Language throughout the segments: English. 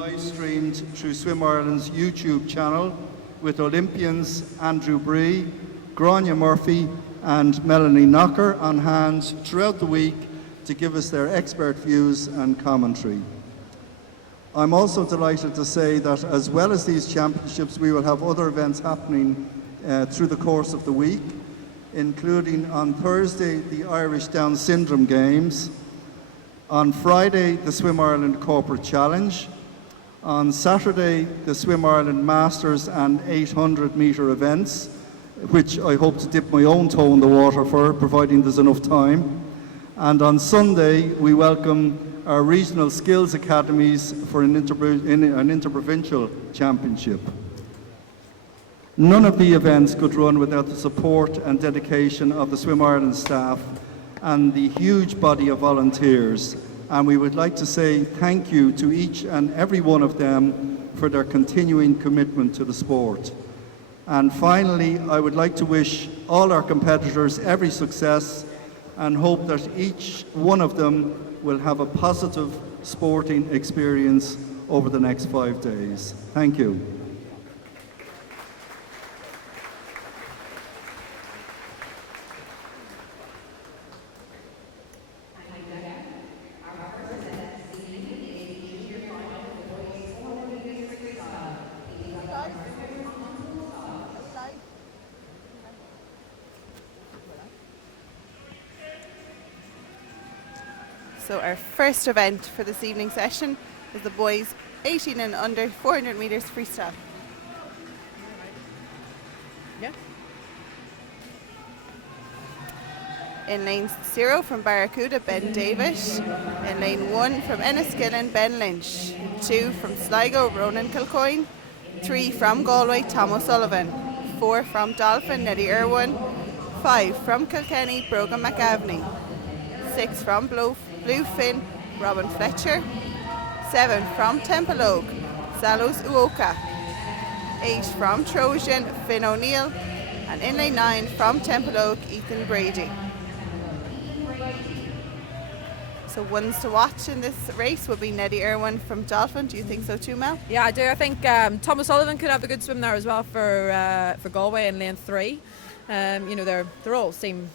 live streamed through Swim Ireland's YouTube channel with Olympians Andrew Bree, Grania Murphy and Melanie Knocker on hand throughout the week to give us their expert views and commentary. I'm also delighted to say that as well as these championships, we will have other events happening through the course of the week, including on Thursday the Irish Down Syndrome Games, on Friday the Swim Ireland Corporate Challenge, on Saturday the Swim Ireland Masters and 800 metre events, which I hope to dip my own toe in the water for, providing there's enough time. And on Sunday we welcome our regional skills academies for an interprovincial championship. None of the events could run without the support and dedication of the Swim Ireland staff and the huge body of volunteers, and we would like to say thank you to each and every one of them for their continuing commitment to the sport. And finally, I would like to wish all our competitors every success and hope that each one of them will have a positive sporting experience over the next 5 days. Thank you. So our first event for this evening session is the boys 18 and under 400 metres freestyle. Yeah. In lane 0 from Barracuda, Ben Davis. In lane 1 from Enniskillen, Ben Lynch. 2 from Sligo, Ronan Kilcoyne. 3 from Galway, Tom O'Sullivan. 4 from Dolphin, Neddy Irwin. 5 from Kilkenny, Brogan McAvney. 6 from Bluefin, Robin Fletcher. 7 from Templeogue, Salos Uoka. 8 from Trojan, Finn O'Neill. And in lane 9 from Templeogue, Ethan Brady. So ones to watch in this race would be Neddy Irwin from Dolphin. Do you think so too, Mel? Yeah, I do. I think Tom O'Sullivan could have a good swim there as well for Galway in lane 3. You know, they're all seem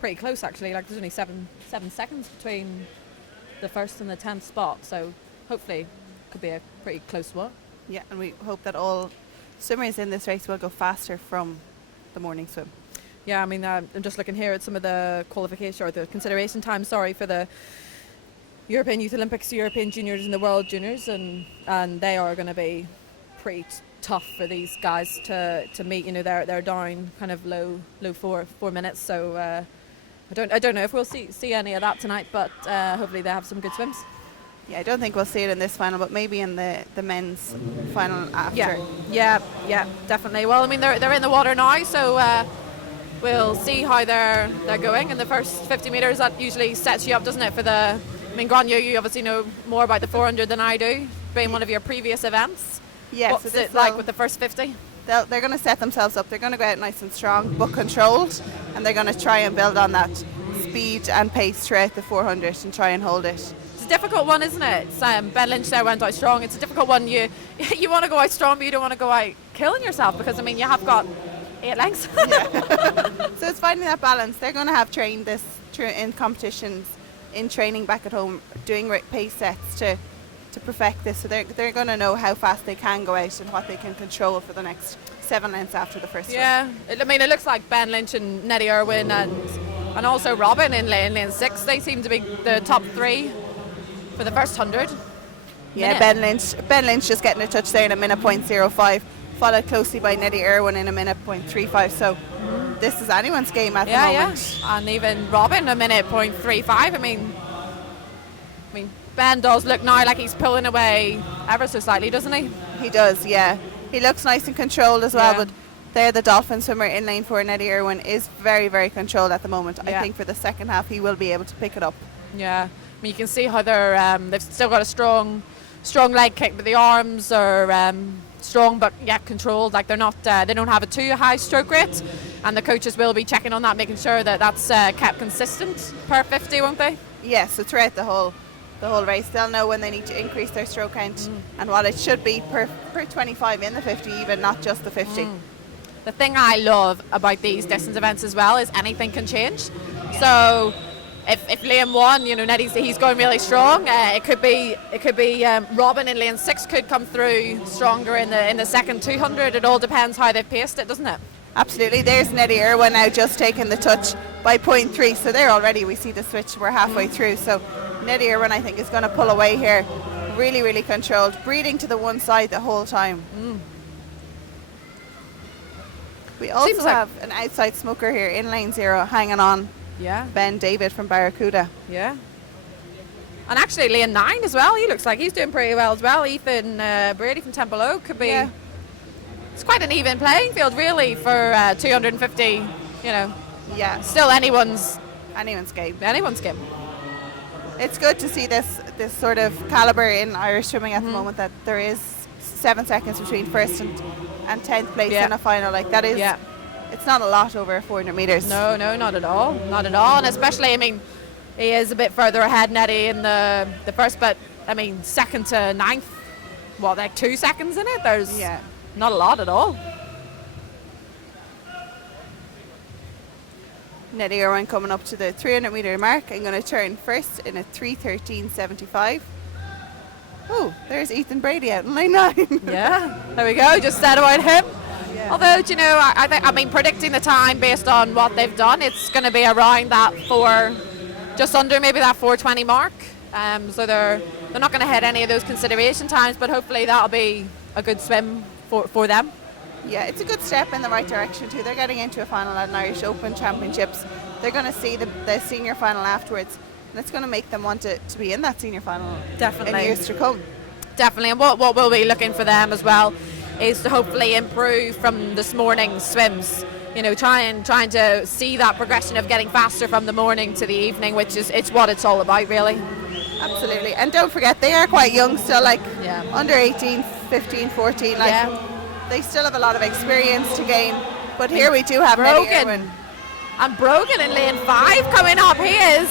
pretty close actually. Like there's only seven seconds between the first and the 10th spot, so hopefully it could be a pretty close one. Yeah, and we hope that all swimmers in this race will go faster from the morning swim. Yeah, I mean, I'm just looking here at some of the qualification or the consideration time, for the European Youth Olympics, European Juniors and the World Juniors, and they are going to be pretty tough for these guys to meet. You know, they're down kind of low 4 minutes, so I don't know if we'll see any of that tonight, but hopefully they have some good swims. Yeah, I don't think we'll see it in this final, but maybe in the men's final after. Yeah, definitely. Well, I mean, they're in the water now, so we'll see how they're going in the first 50 metres. That usually sets you up, doesn't it, for the... I mean, Grania, you obviously know more about the 400 than I do, being one of your previous events. Yes. What's it like with the first 50? They're going to set themselves up. They're going to go out nice and strong, but controlled, and they're going to try and build on that speed and pace throughout the 400 and try and hold it. It's a difficult one, isn't it? Ben Lynch there went out strong. It's a difficult one. You want to go out strong, but you don't want to go out killing yourself, because, I mean, you have got 8 lengths. Yeah. So it's finding that balance. They're going to have trained this in competitions, in training back at home, doing pace sets to perfect this. So they're going to know how fast they can go out and what they can control for the next 7 lengths after the first one. Yeah, I mean, it looks like Ben Lynch and Neddy Irwin and also Robin in lane 6. They seem to be the top 3 for the first 100. Yeah, Ben Lynch just getting a touch there in a minute .05, followed closely by Neddy Irwin in a minute .35. So this is anyone's game at the moment. Yeah, and even Robin a minute .35. I mean, Ben does look now like he's pulling away ever so slightly, doesn't he? He does, yeah. He looks nice and controlled as well, but there the Dolphin swimmer in lane 4, Neddy Irwin, is very, very controlled at the moment. Yeah. I think for the second half he will be able to pick it up. Yeah, I mean, you can see how they've still got a strong leg kick, but the arms are strong, but controlled. Like they don't have a too high stroke rate, and the coaches will be checking on that, making sure that that's kept consistent per 50, won't they? Yeah, so throughout the whole the whole race. They'll know when they need to increase their stroke count and what it should be per 25 in the 50 even, not just the 50. The thing I love about these distance events as well is anything can change. So if lane 1, you know, Nettie's he's going really strong. It could be Robin in lane 6 could come through stronger in the second 200. It all depends how they've paced it, doesn't it? Absolutely. There's Nettie Irwin now just taking the touch by 0.3. So there already we see the switch. We're halfway through. So Nettie Irwin, I think, is going to pull away here. Really, really controlled. Breathing to the one side the whole time. We also have an outside smoker here in lane 0 hanging on. Yeah. Ben David from Barracuda. Yeah. And actually lane 9 as well. He looks like he's doing pretty well as well. Ethan Brady from Temple Oak could be... Yeah. It's quite an even playing field, really, for 250, you know. Yeah. Still anyone's game. Anyone's game. It's good to see this sort of calibre in Irish swimming at the moment, that there is 7 seconds between first and 10th place in a final. Like, that is, it's not a lot over 400 metres. No, not at all. Not at all. And especially, I mean, he is a bit further ahead, Nettie, in the first, but, I mean, second to 9th, like 2 seconds in it? There's not a lot at all. Nettie Irwin coming up to the 300 metre mark. I'm going to turn first in a 3:13.75. Oh, there's Ethan Brady out in lane 9. Yeah, there we go. Just said about him. Yeah. Although, you know, I mean, predicting the time based on what they've done, it's going to be around that just under maybe that 4:20 mark. So they're not going to hit any of those consideration times, but hopefully that'll be a good swim for them. Yeah, it's a good step in the right direction too. They're getting into a final at an Irish Open Championships. They're going to see the senior final afterwards, and it's going to make them want to be in that senior final in years to come. Definitely, and what we'll be looking for them as well is to hopefully improve from this morning's swims. You know, trying to see that progression of getting faster from the morning to the evening, which is what it's all about, really. Absolutely. And don't forget, they are quite young still, like under 18, 15, 14. Like, they still have a lot of experience to gain. But here we do have Brogan. And Brogan in lane 5 coming up. He's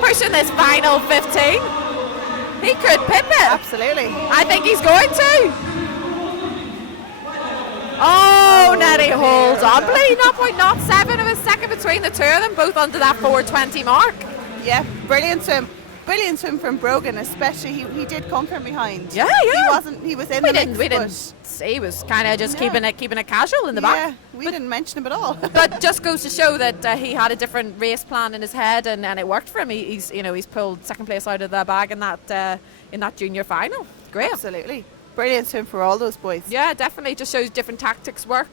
pushing this final 15. He could pip it. Absolutely. I think he's going to. Oh, Nettie holds on. Bleeding up by 0.7 of a second between the two of them, both under that 4:20 mark. Yeah, brilliant swim. Brilliant swim from Brogan, especially. He did come from behind. Yeah. He was in the mix. We didn't see. He was kind of just keeping it casual in the back. Yeah, we didn't mention him at all. But just goes to show that he had a different race plan in his head, and it worked for him. He's pulled second place out of the bag in that junior final. Great. Absolutely. Brilliant swim for all those boys. Yeah, definitely. Just shows different tactics work.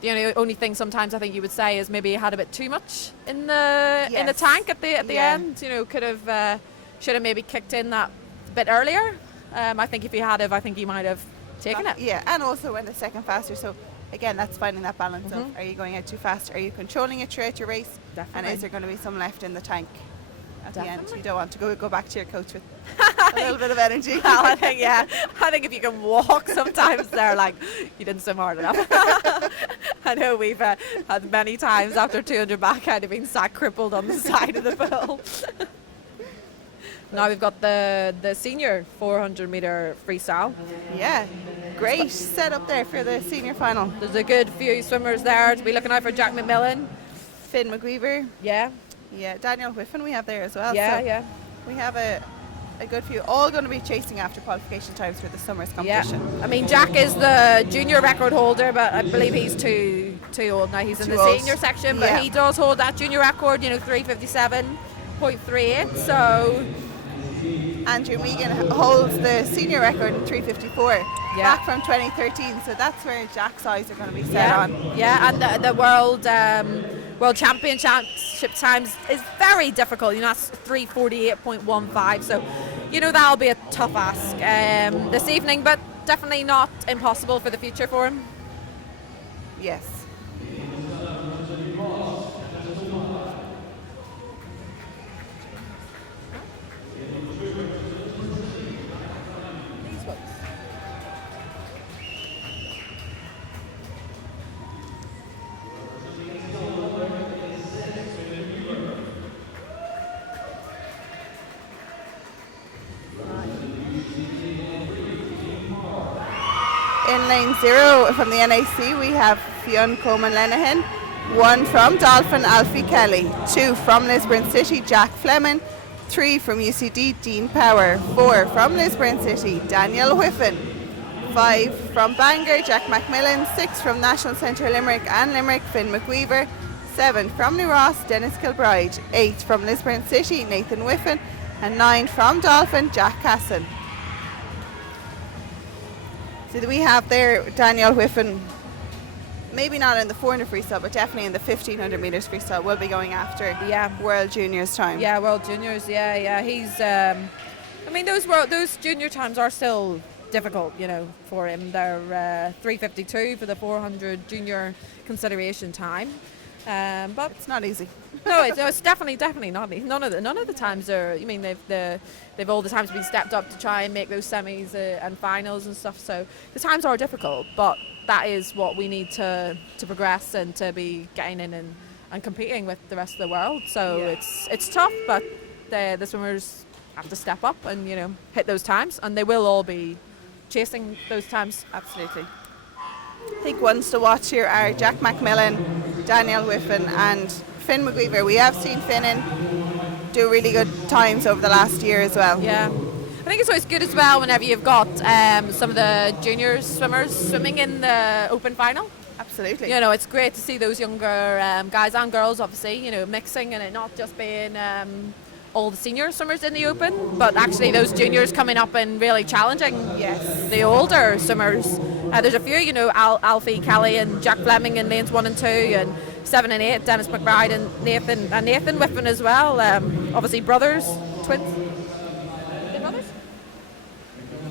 The only thing sometimes I think you would say is maybe he had a bit too much in the tank at the end. You know, should have maybe kicked in that bit earlier. I think if he had I think he might have taken it. Yeah, and also went a second faster. So again, that's finding that balance of, are you going out too fast? Are you controlling it throughout your race? Definitely. And is there going to be some left in the tank at the end? You don't want to go back to your coach with a little bit of energy. Well, I think if you can walk sometimes they're like, you didn't swim hard enough. I know we've had many times after 200 back kind of been sat crippled on the side of the pool. Now we've got the senior 400 metre freestyle. Yeah, great setup there for the senior final. There's a good few swimmers there to be looking out for. Jack McMillan, Finn McGweaver. Yeah, Daniel Whiffen we have there as well. Yeah. We have a good few, all going to be chasing after qualification times for the summer's competition. Yeah. I mean, Jack is the junior record holder, but I believe he's too old now. He's in the senior section, but he does hold that junior record, 3:57.38. So Andrew Megan holds the senior record in 3:54 back from 2013, so that's where Jack's eyes are going to be set on. Yeah, and the world championship times is very difficult. That's 3:48.15, so that'll be a tough ask this evening, but definitely not impossible for the future for him. Yes. In lane 0 from the NAC, we have Fionn Coleman Lenihan. 1 from Dolphin, Alfie Kelly. 2 from Lisburn City, Jack Fleming. 3 from UCD, Dean Power. 4 from Lisburn City, Daniel Whiffen. 5 from Bangor, Jack Macmillan. 6 from National Centre Limerick and Limerick, Finn McWeaver. 7 from New Ross, Dennis Kilbride. 8 from Lisburn City, Nathan Whiffen. And 9 from Dolphin, Jack Casson. So we have there Daniel Whiffen, maybe not in the 400 freestyle, but definitely in the 1500 metres freestyle, will be going after World Juniors time. Yeah, World Juniors, yeah. He's, I mean, those junior times are still difficult, for him. They're 3:52 for the 400 junior consideration time. But it's not easy. No, it's definitely not easy. None of the times are. I mean, they've all the times been stepped up to try and make those semis and finals and stuff. So the times are difficult, but that is what we need to progress and to be getting in and competing with the rest of the world. So it's tough, but the swimmers have to step up and hit those times, and they will all be chasing those times. Absolutely. I think ones to watch here are Jack Macmillan, Daniel Whiffen and Finn McWeaver. We have seen Finn do really good times over the last year as well. Yeah. I think it's always good as well whenever you've got some of the junior swimmers swimming in the open final. Absolutely. It's great to see those younger guys and girls, obviously, mixing and it not just being all the senior swimmers in the open, but actually those juniors coming up and really challenging the older swimmers. There's a few, Alfie Kelly and Jack Fleming in lanes 1 and 2, and 7 and 8, Dennis McBride and Nathan Whiffen as well. Obviously brothers, twins. Are they brothers?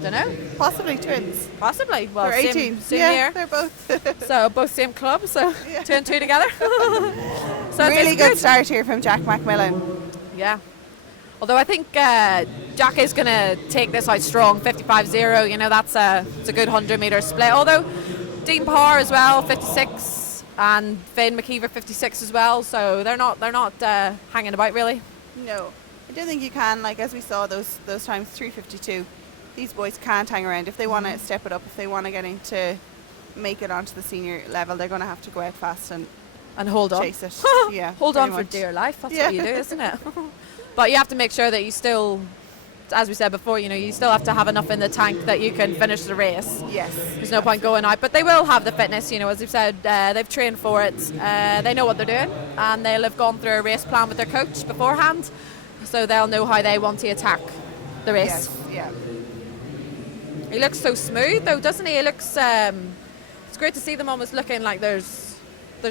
Don't know. Possibly twins. Possibly. Well, they're 18. Same yeah, year. They're both. So both same club. So 2 and 2 together. So really good start here from Jack Macmillan. Yeah. Although I think Jack is going to take this out strong, 55.0. That's it's a good 100-metre split. Although Dean Power as well, 56, and Finn McKeever 56 as well. So they're not hanging about really. No, I don't think you can. Like as we saw those times, 3:52. These boys can't hang around if they want to step it up. If they want to get into make it onto the senior level, they're going to have to go out fast and hold on. Chase it. Yeah, hold on for dear life. That's what you do, isn't it? But you have to make sure that you still, as we said before, you still have to have enough in the tank that you can finish the race. Yes. There's no point going out. But they will have the fitness, as we've said, they've trained for it. They know what they're doing, and they'll have gone through a race plan with their coach beforehand, so they'll know how they want to attack the race. Yes, yeah. He looks so smooth, though, doesn't he? He looks, it's great to see them almost looking like there's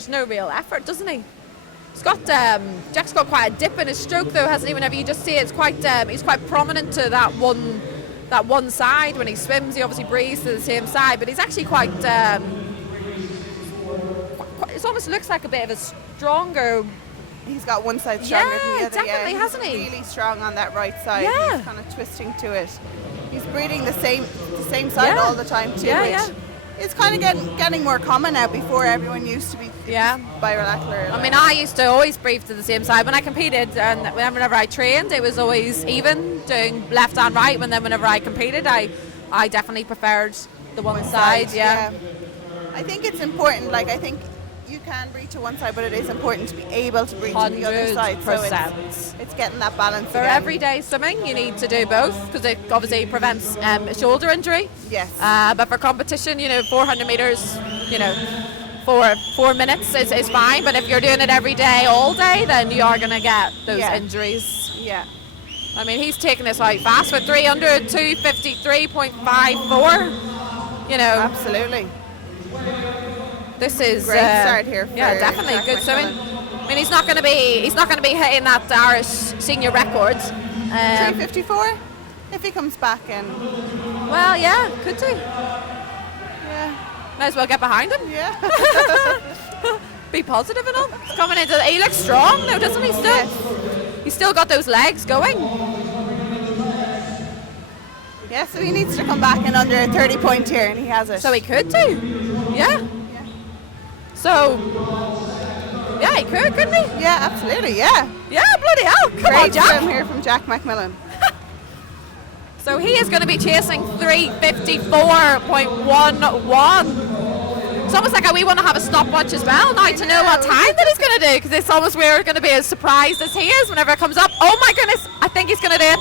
no real effort, doesn't he? Jack's got quite a dip in his stroke, though, hasn't he? Whenever you just see it, he's quite prominent to that one side. When he swims, he obviously breathes to the same side, but he's actually quite it almost looks like a bit of a stronger. He's got one side stronger than the other. Definitely, yeah, hasn't he? Really strong on that right side. Yeah. He's kind of twisting to it. He's breathing the same side all the time too. Yeah. It's kind of getting more common now. Before everyone used to be bilateral. I mean, I used to always breathe to the same side when I competed, and whenever I trained, it was always even doing left and right. And then whenever I competed, I definitely preferred the one side. Yeah. I think it's important. Like I think you can breathe to one side, but it is important to be able to breathe to the other side. So it's getting that balance. For everyday swimming, you need to do both because it obviously prevents shoulder injury. Yes. But for competition, 400 meters, 4 minutes is fine. But if you're doing it every day, all day, then you are going to get those injuries. Yeah. I mean, he's taking this out fast with 300, 253.54. Absolutely. This is great start here. For definitely Jack good Macmillan. swimming. I mean, he's not going to be hitting that Irish senior record. 3:54 if he comes back and. Well, yeah, could do. Yeah. Might as well get behind him. Yeah. Be positive and all. He's coming into. He looks strong though, doesn't he? Still. Yes. He's still got those legs going. Yeah, so he needs to come back in under a 30 point here, and he has it. So he could do. Yeah. So, yeah, he could, couldn't he? Yeah, absolutely, yeah. Yeah, bloody hell. Come on, Great Jack. swim here from Jack Macmillan. So he is going to be chasing 3:54.11. It's almost like we want to have a stopwatch as well now to know what time that he's going to do, because it's almost we're going to be as surprised as he is whenever it comes up. Oh my goodness, I think he's going to do it.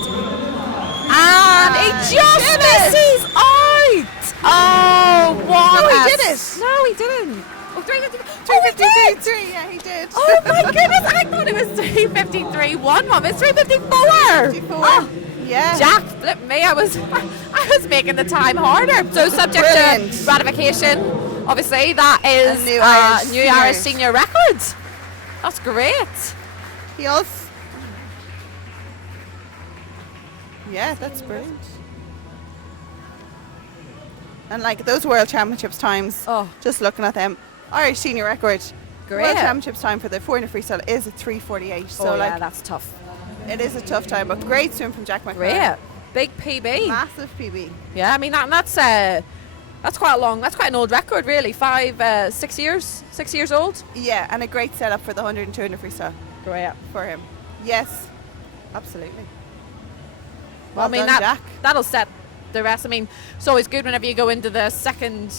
And he just misses out. Oh, what? No, he did it. No, he didn't. Oh, 3:53.3. Yeah, he did. Oh my goodness, I thought it was 3:53.11. It's 3:54. 54. Oh, Yeah. Jack, flip me, I was making the time harder. So subject Brilliant. to ratification, obviously, that is A new Irish Irish senior. senior record. That's great. He also. Yeah, that's brilliant. And like those World Championships times, Oh. just looking at them, Irish senior record. Great. World Championships time for the 400 freestyle is a 3:48. So Oh, like yeah, that's tough. it is a tough time, but great swim from Jack McGrath. Great. Big PB. Massive PB. Yeah, I mean, that's quite a long, that's quite an old record, really. 6 years old. Yeah, and a great setup for the 100 and 200 freestyle Great. for him. Yes, absolutely. Well, I mean, done, Jack. that'll set the rest. I mean, it's always good whenever you go into the second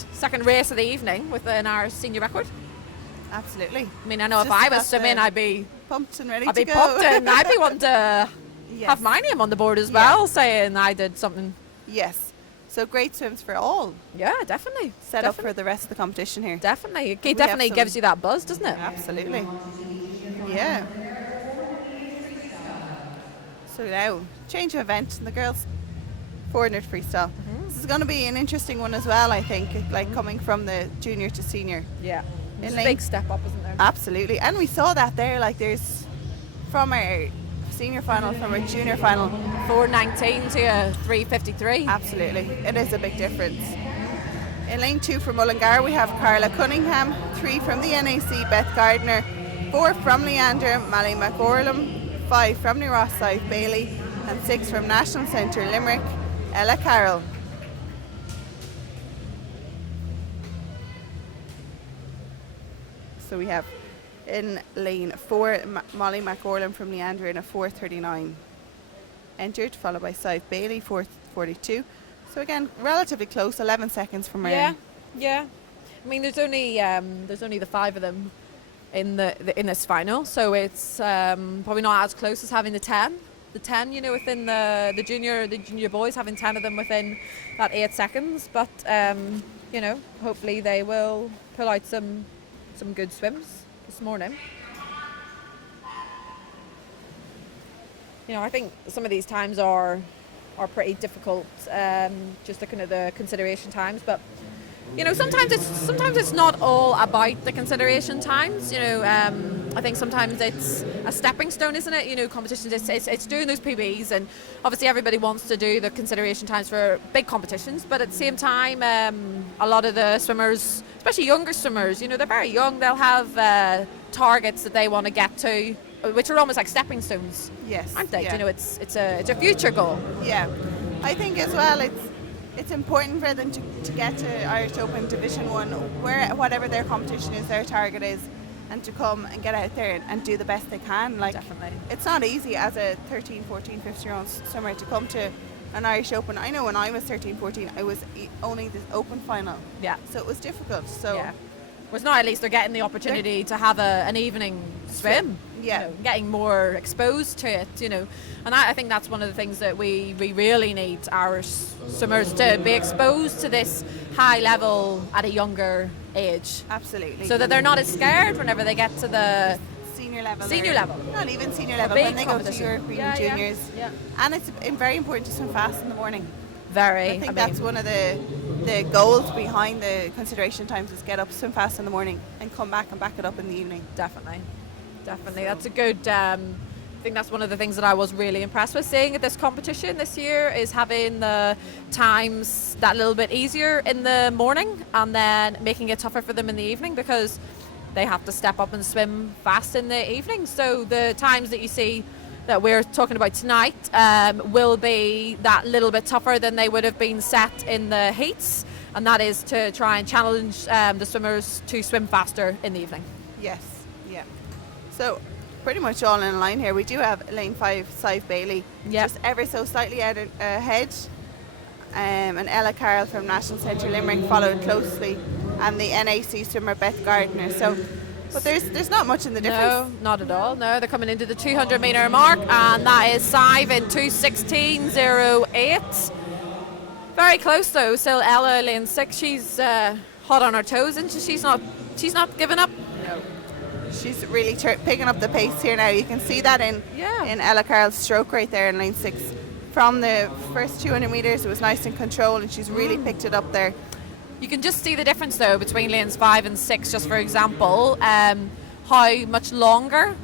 race of the evening with an Irish senior record. Absolutely. I mean, I know if Just I was about swimming, the- I'd be Pumped and ready I'd to be go. pumped, and I'd be wanting to Yes. have my name on the board as Yeah. well, saying I did something. Yes. So great swims for all. Yeah, definitely. Set up for the rest of the competition here. Definitely. It We have definitely some- gives you that buzz, doesn't it? Absolutely. Yeah. So now, change of event in the girls 400 freestyle. This is going to be an interesting one as well, I think, like coming from the junior to senior. Yeah. It's a Elaine? big step up, isn't there? Absolutely. And we saw that there, like there's from our senior final, from our junior final. 4:19 to a 3:53. Absolutely. It is a big difference. In lane 2 from Mullingar, we have Carla Cunningham, 3 from the NAC, Beth Gardner, 4 from Leander, Mally McOrlam, 5 from New Ross, Sive Bailey, and 6 from National Centre, Limerick, Ella Carroll. So we have in lane 4, Molly McOrlam from Leander in a 4:39. Entered, followed by Sive Bailey, 4:42. So again, relatively close, 11 seconds from her. Yeah. I mean, there's only the 5 of them in in this final, so it's probably not as close as having the 10. The 10, within the junior boys, having 10 of them within that 8 seconds. But hopefully they will pull out some good swims this morning. I think some of these times are pretty difficult, just looking at the consideration times, but sometimes it's not all about the consideration times. I think sometimes it's a stepping stone, isn't it? Competitions, it's doing those PBs, and obviously everybody wants to do the consideration times for big competitions, but at the same time, a lot of the swimmers, especially younger swimmers, they're very young, they'll have targets that they want to get to, which are almost like stepping stones, Yes. aren't they? Yeah. It's a future goal. Yeah. I think as well it's important for them to get to Irish Open Division 1, whatever their competition is, their target is, and to come and get out there and do the best they can. Like, Definitely. it's not easy as a 13, 14, 15-year-old swimmer to come to an Irish Open. I know when I was 13, 14, I was only the Open final. Yeah. So it was difficult. So Yeah. Well, it's not, at least they're getting the opportunity to have an evening swim. Yeah. Getting more exposed to it, And I think that's one of the things that we really need Irish swimmers to be exposed to this high level at a younger age. absolutely. So that they're not as scared whenever they get to the senior level. Senior or level. Not even senior level. big When they go to competition. European juniors. Yeah. And it's very important to swim fast in the morning. Very. I think that's one of the goals behind the consideration times is get up, swim fast in the morning, and come back and back it up in the evening. Definitely. That's a good. I think that's one of the things that I was really impressed with seeing at this competition this year, is having the times that little bit easier in the morning and then making it tougher for them in the evening, because they have to step up and swim fast in the evening. So the times that you see that we're talking about tonight will be that little bit tougher than they would have been set in the heats, and that is to try and challenge the swimmers to swim faster in the evening. Yes, yeah. So pretty much all in line here. We do have lane 5, Sive Bailey, Yep. just ever so slightly ahead and Ella Carroll from National Centre Limerick followed closely, and the NAC swimmer Beth Gardner. So, but there's not much in the difference. No, not at all. No, they're coming into the 200 metre mark, and that is Sive in 2:16.08. Very close though. Still Ella lane 6. She's hot on her toes, and she's not giving up. No. She's really picking up the pace here now. You can see that in Yeah. Ella Carroll's stroke right there in lane 6. From the first 200 metres, it was nice and controlled, and she's really picked it up there. You can just see the difference though between lanes 5 and 6. Just for example, how much longer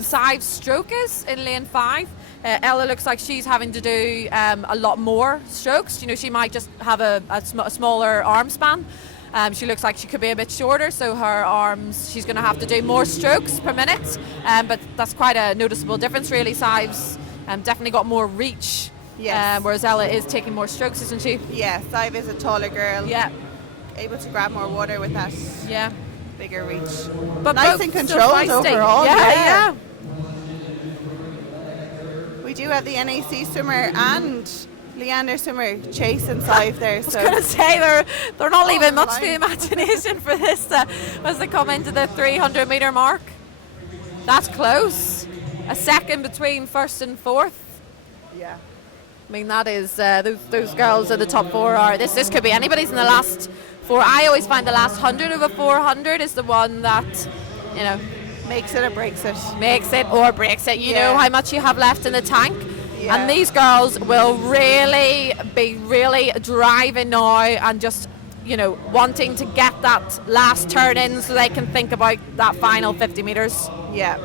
Sive's stroke is in lane 5. Ella looks like she's having to do a lot more strokes. You know, she might just have a smaller arm span. She looks like she could be a bit shorter, so her arms, she's going to have to do more strokes per minute. But that's quite a noticeable difference, really. Sive's definitely got more reach, whereas Ella is taking more strokes, isn't she? Yeah, Sive is a taller girl. Yeah. Able to grab more water with that bigger reach. But nice and controlled overall. Yeah. We do have the NAC swimmer and Leander swimmer chasing Sive there. I was going to say they're not leaving much to the imagination for this as they come into the 300 metre mark. That's close. A second between first and fourth. Yeah. I mean, that is those girls in the top 4 are. This could be anybody's in the last 4. I always find the last 100 of a 400 is the one that, you know, makes it or breaks it. Makes it or breaks it. You know how much you have left in the tank. Yeah. And these girls will really be driving now and just, you know, wanting to get that last turn in so they can think about that final 50 metres. Yeah.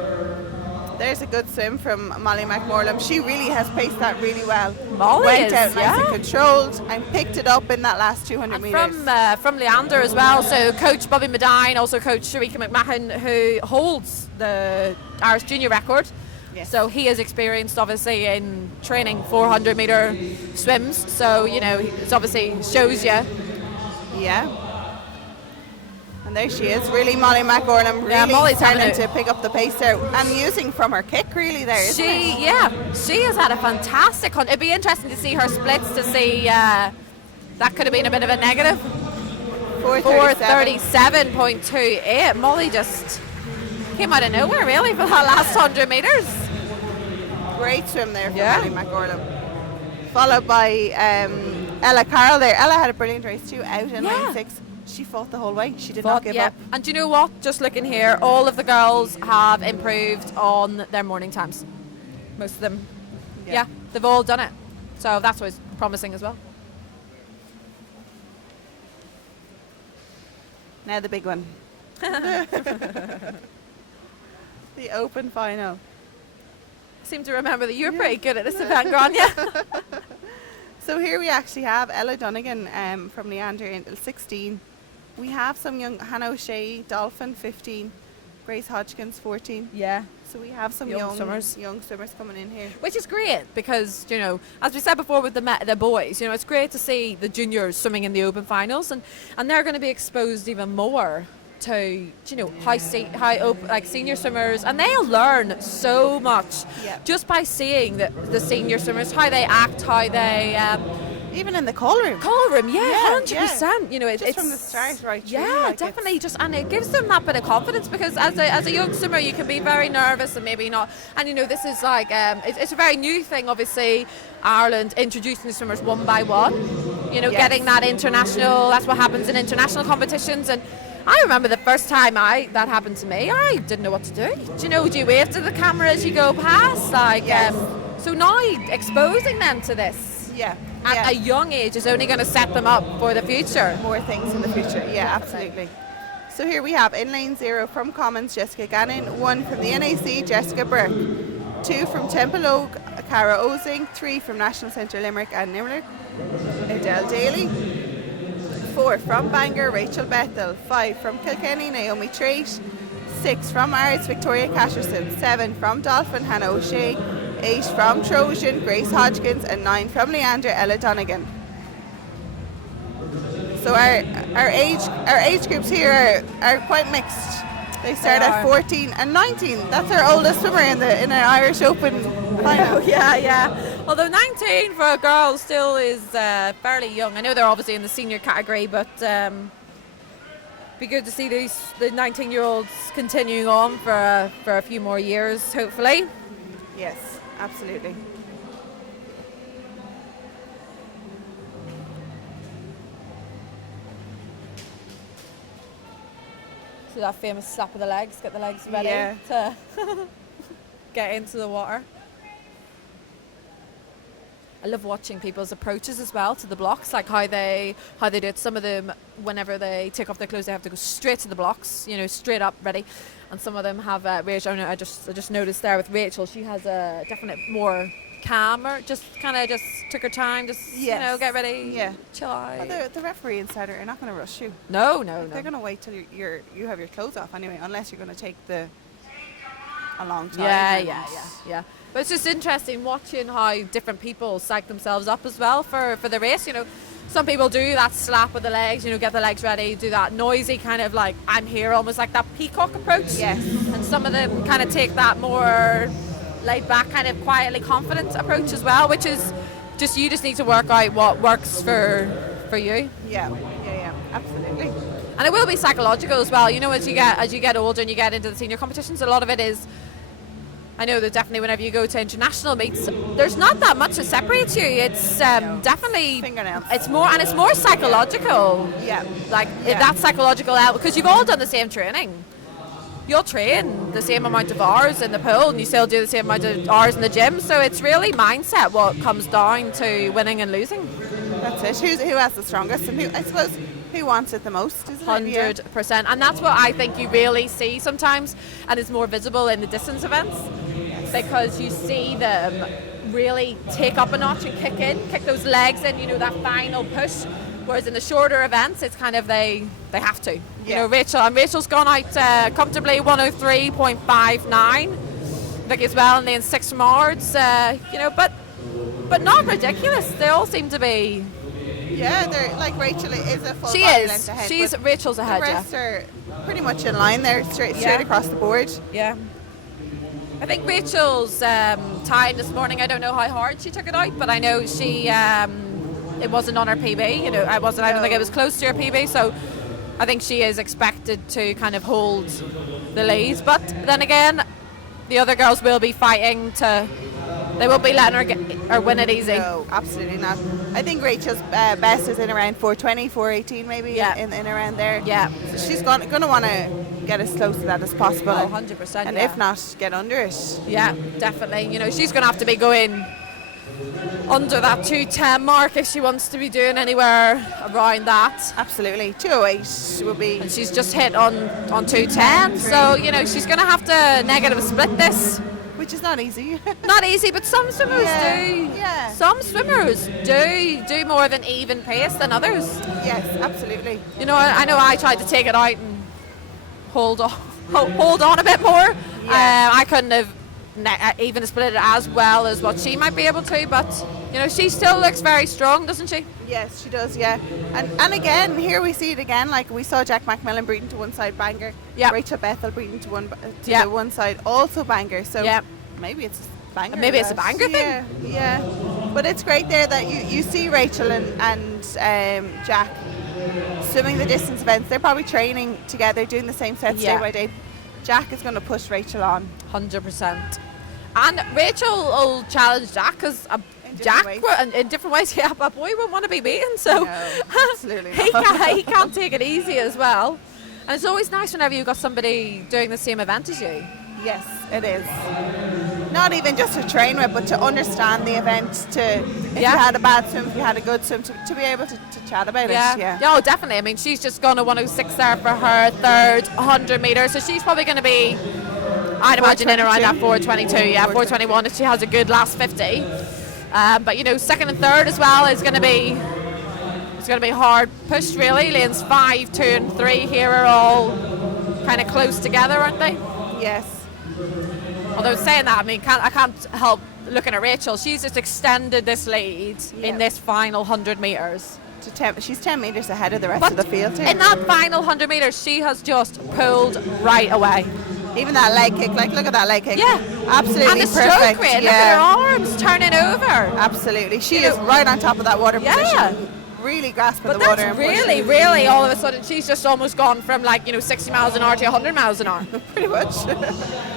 There's a good swim from Molly McMorlam. She really has paced that really well. Molly went is, out nice and controlled and picked it up in that last 200 metres. From Leander as well. So Coach Bobby Medine, also Coach Sharika McMahon, who holds the Irish junior record. Yes. So he is experienced, obviously, in training 400 metre swims. So, you know, it obviously shows you. Yeah. And there she is, really Molly McGornham, really starting to pick up the pace there and using from her kick really there, isn't it? Yeah, she has had a fantastic hunt. It'd be interesting to see her splits to see that could have been a bit of a negative. 4:37.28. Molly just came out of nowhere really for that last 100 metres. Great swim there for Molly McGornham. Followed by Ella Carroll there. Ella had a brilliant race too, out in lane 6. She fought the whole way. She did not give up. And do you know what? Just looking here, all of the girls have improved on their morning times. Most of them. Yeah, they've all done it. So that's always promising as well. Now the big one. The open final. I seem to remember that you're pretty good at this event, Grania. So here we actually have Ella Dunnigan from Leander in 16. We have some young Hannah O'Shea, Dolphin 15, Grace Hodgkins 14. Yeah. So we have some young swimmers coming in here. Which is great because, you know, as we said before with the boys, you know, it's great to see the juniors swimming in the open finals and they're going to be exposed even more to, you know, high senior swimmers, and they'll learn so much just by seeing the senior swimmers, how they act, how they even in the call room, 100%. You know, it's from the start, right? Definitely. And it gives them that bit of confidence because as a young swimmer, you can be very nervous and maybe not. And you know, this is like it's a very new thing, obviously. Ireland introducing the swimmers one by one. You know, getting that international. That's what happens in international competitions. And I remember the first time that happened to me, I didn't know what to do. Do you wave to the camera as you go past? So now exposing them to this at a young age is only going to set them up for the future. More things in the future, absolutely. So here we have in lane 0 from Commons, Jessica Gannon, 1 from the NAC, Jessica Burke, 2 from Temple Oak, Cara Osing, 3 from National Centre Limerick and Limerick, Adele Daly, 4 from Bangor, Rachel Bethel, 5 from Kilkenny, Naomi Trait, 6 from Ards, Victoria Casherson, 7 from Dolphin, Hannah O'Shea, 8 from Trojan, Grace Hodgkins, and 9 from Leander, Ella Donegan. So our age groups here are quite mixed. They start at 14 and 19. That's our oldest swimmer in an Irish Open final. Yeah. Although 19 for a girl still is fairly young. I know they're obviously in the senior category, but be good to see the 19-year-olds continuing on for a few more years, hopefully. Yes, absolutely. So that famous slap of the legs, get the legs ready to get into the water. I love watching people's approaches as well to the blocks, like how they do it. Some of them, whenever they take off their clothes, they have to go straight to the blocks, straight up, ready. And some of them have Rachel. I just noticed there with Rachel, she has a definite more calmer, just took her time, get ready, chill out. Well, the referee inside are not going to rush you. No. They're going to wait till you have your clothes off anyway, unless you're going to take a long time. Yeah. But it's just interesting watching how different people psych themselves up as well for the race. Some people do that slap with the legs, get the legs ready, do that noisy kind of like I'm here, almost like that peacock approach. Yes. And some of them kind of take that more laid back, kind of quietly confident approach as well, which is just you just need to work out what works for you. Yeah, absolutely. And it will be psychological as well. As you get older and you get into the senior competitions, a lot of it is. I know that definitely whenever you go to international meets, there's not that much that separates you. It's definitely fingernails. It's more psychological. Yeah. That psychological element, because you've all done the same training. You'll train the same amount of hours in the pool and you still do the same amount of hours in the gym. So it's really mindset what comes down to winning and losing. That's it. Who has the strongest and who wants it the most, isn't it? 100%. And that's what I think you really see sometimes, and it's more visible in the distance events, because you see them really take up a notch and kick those legs in, that final push. Whereas in the shorter events, it's kind of they have to. Yeah. Rachel's gone out comfortably 103.59. Vicky as well, and then 6 mards. But not ridiculous. They all seem to be. Yeah, they're like Rachel is a full she body is. length ahead. She's Rachel's ahead. The rest are pretty much in line there, straight across the board. Yeah. I think Rachel's time this morning, I don't know how hard she took it out, but I know she it wasn't on her PB. I don't think it was close to her PB, so I think she is expected to kind of hold the lead. But then again, the other girls will be fighting they won't be letting her win it easy. No, absolutely not. I think Rachel's best is in around 4:20, 4:18 maybe, in around there. Yeah. So she's going to want to get as close to that as possible. Oh, 100%. And if not, get under it. Yeah, definitely. She's going to have to be going under that 2:10 mark if she wants to be doing anywhere around that. Absolutely. 2:08 will be. And she's just hit on 2:10, so she's going to have to negative split this. Which is not easy. Not easy, but some swimmers do. Yeah. Some swimmers do more of an even pace than others. Yes, absolutely. I know I tried to take it out and hold on a bit more. Yeah. I couldn't have even split it as well as what she might be able to, but she still looks very strong, doesn't she? Yes, she does, yeah. And again, here we see it again, like we saw Jack Macmillan breathing to one side, banger. Yeah. Rachel Bethel breathing to the one side, also banger. So maybe it's a banger. Maybe it's a banger thing. Yeah. But it's great there that you see Rachel and Jack swimming the distance events. They're probably training together, doing the same sets day by day. Jack is going to push Rachel on. 100%. And Rachel will challenge Jack, because Jack, in different ways, a boy won't want to be beaten, so no, absolutely he can't take it easy as well. And it's always nice whenever you've got somebody doing the same event as you. Yes, it is. Not even just to train with, but to understand the event, if you had a bad swim, if you had a good swim, to be able to chat about it. Yeah. Oh, definitely. I mean, she's just gone to 106 there for her third 100 metres, so she's probably going to be, I'd imagine, in around that 4:22, 4:21 if she has a good last 50. But second and third as well is going to be hard pushed really. Lanes 5, 2 and 3 here are all kind of close together, aren't they? Yes. Although saying that, I mean, I can't help looking at Rachel. She's just extended this lead in this final 100 metres. She's 10 metres ahead of the rest of the field too. In that final 100 metres, she has just pulled right away. Even that leg kick, like look at that leg kick. Yeah. Absolutely And the perfect. stroke rate, look at her arms turning over. Absolutely. She You is know- right on top of that water Yeah. position. Really grasping But the water. that's and really, pushing. really all of a sudden she's just almost gone from 60 miles an hour to 100 miles an hour. Pretty much.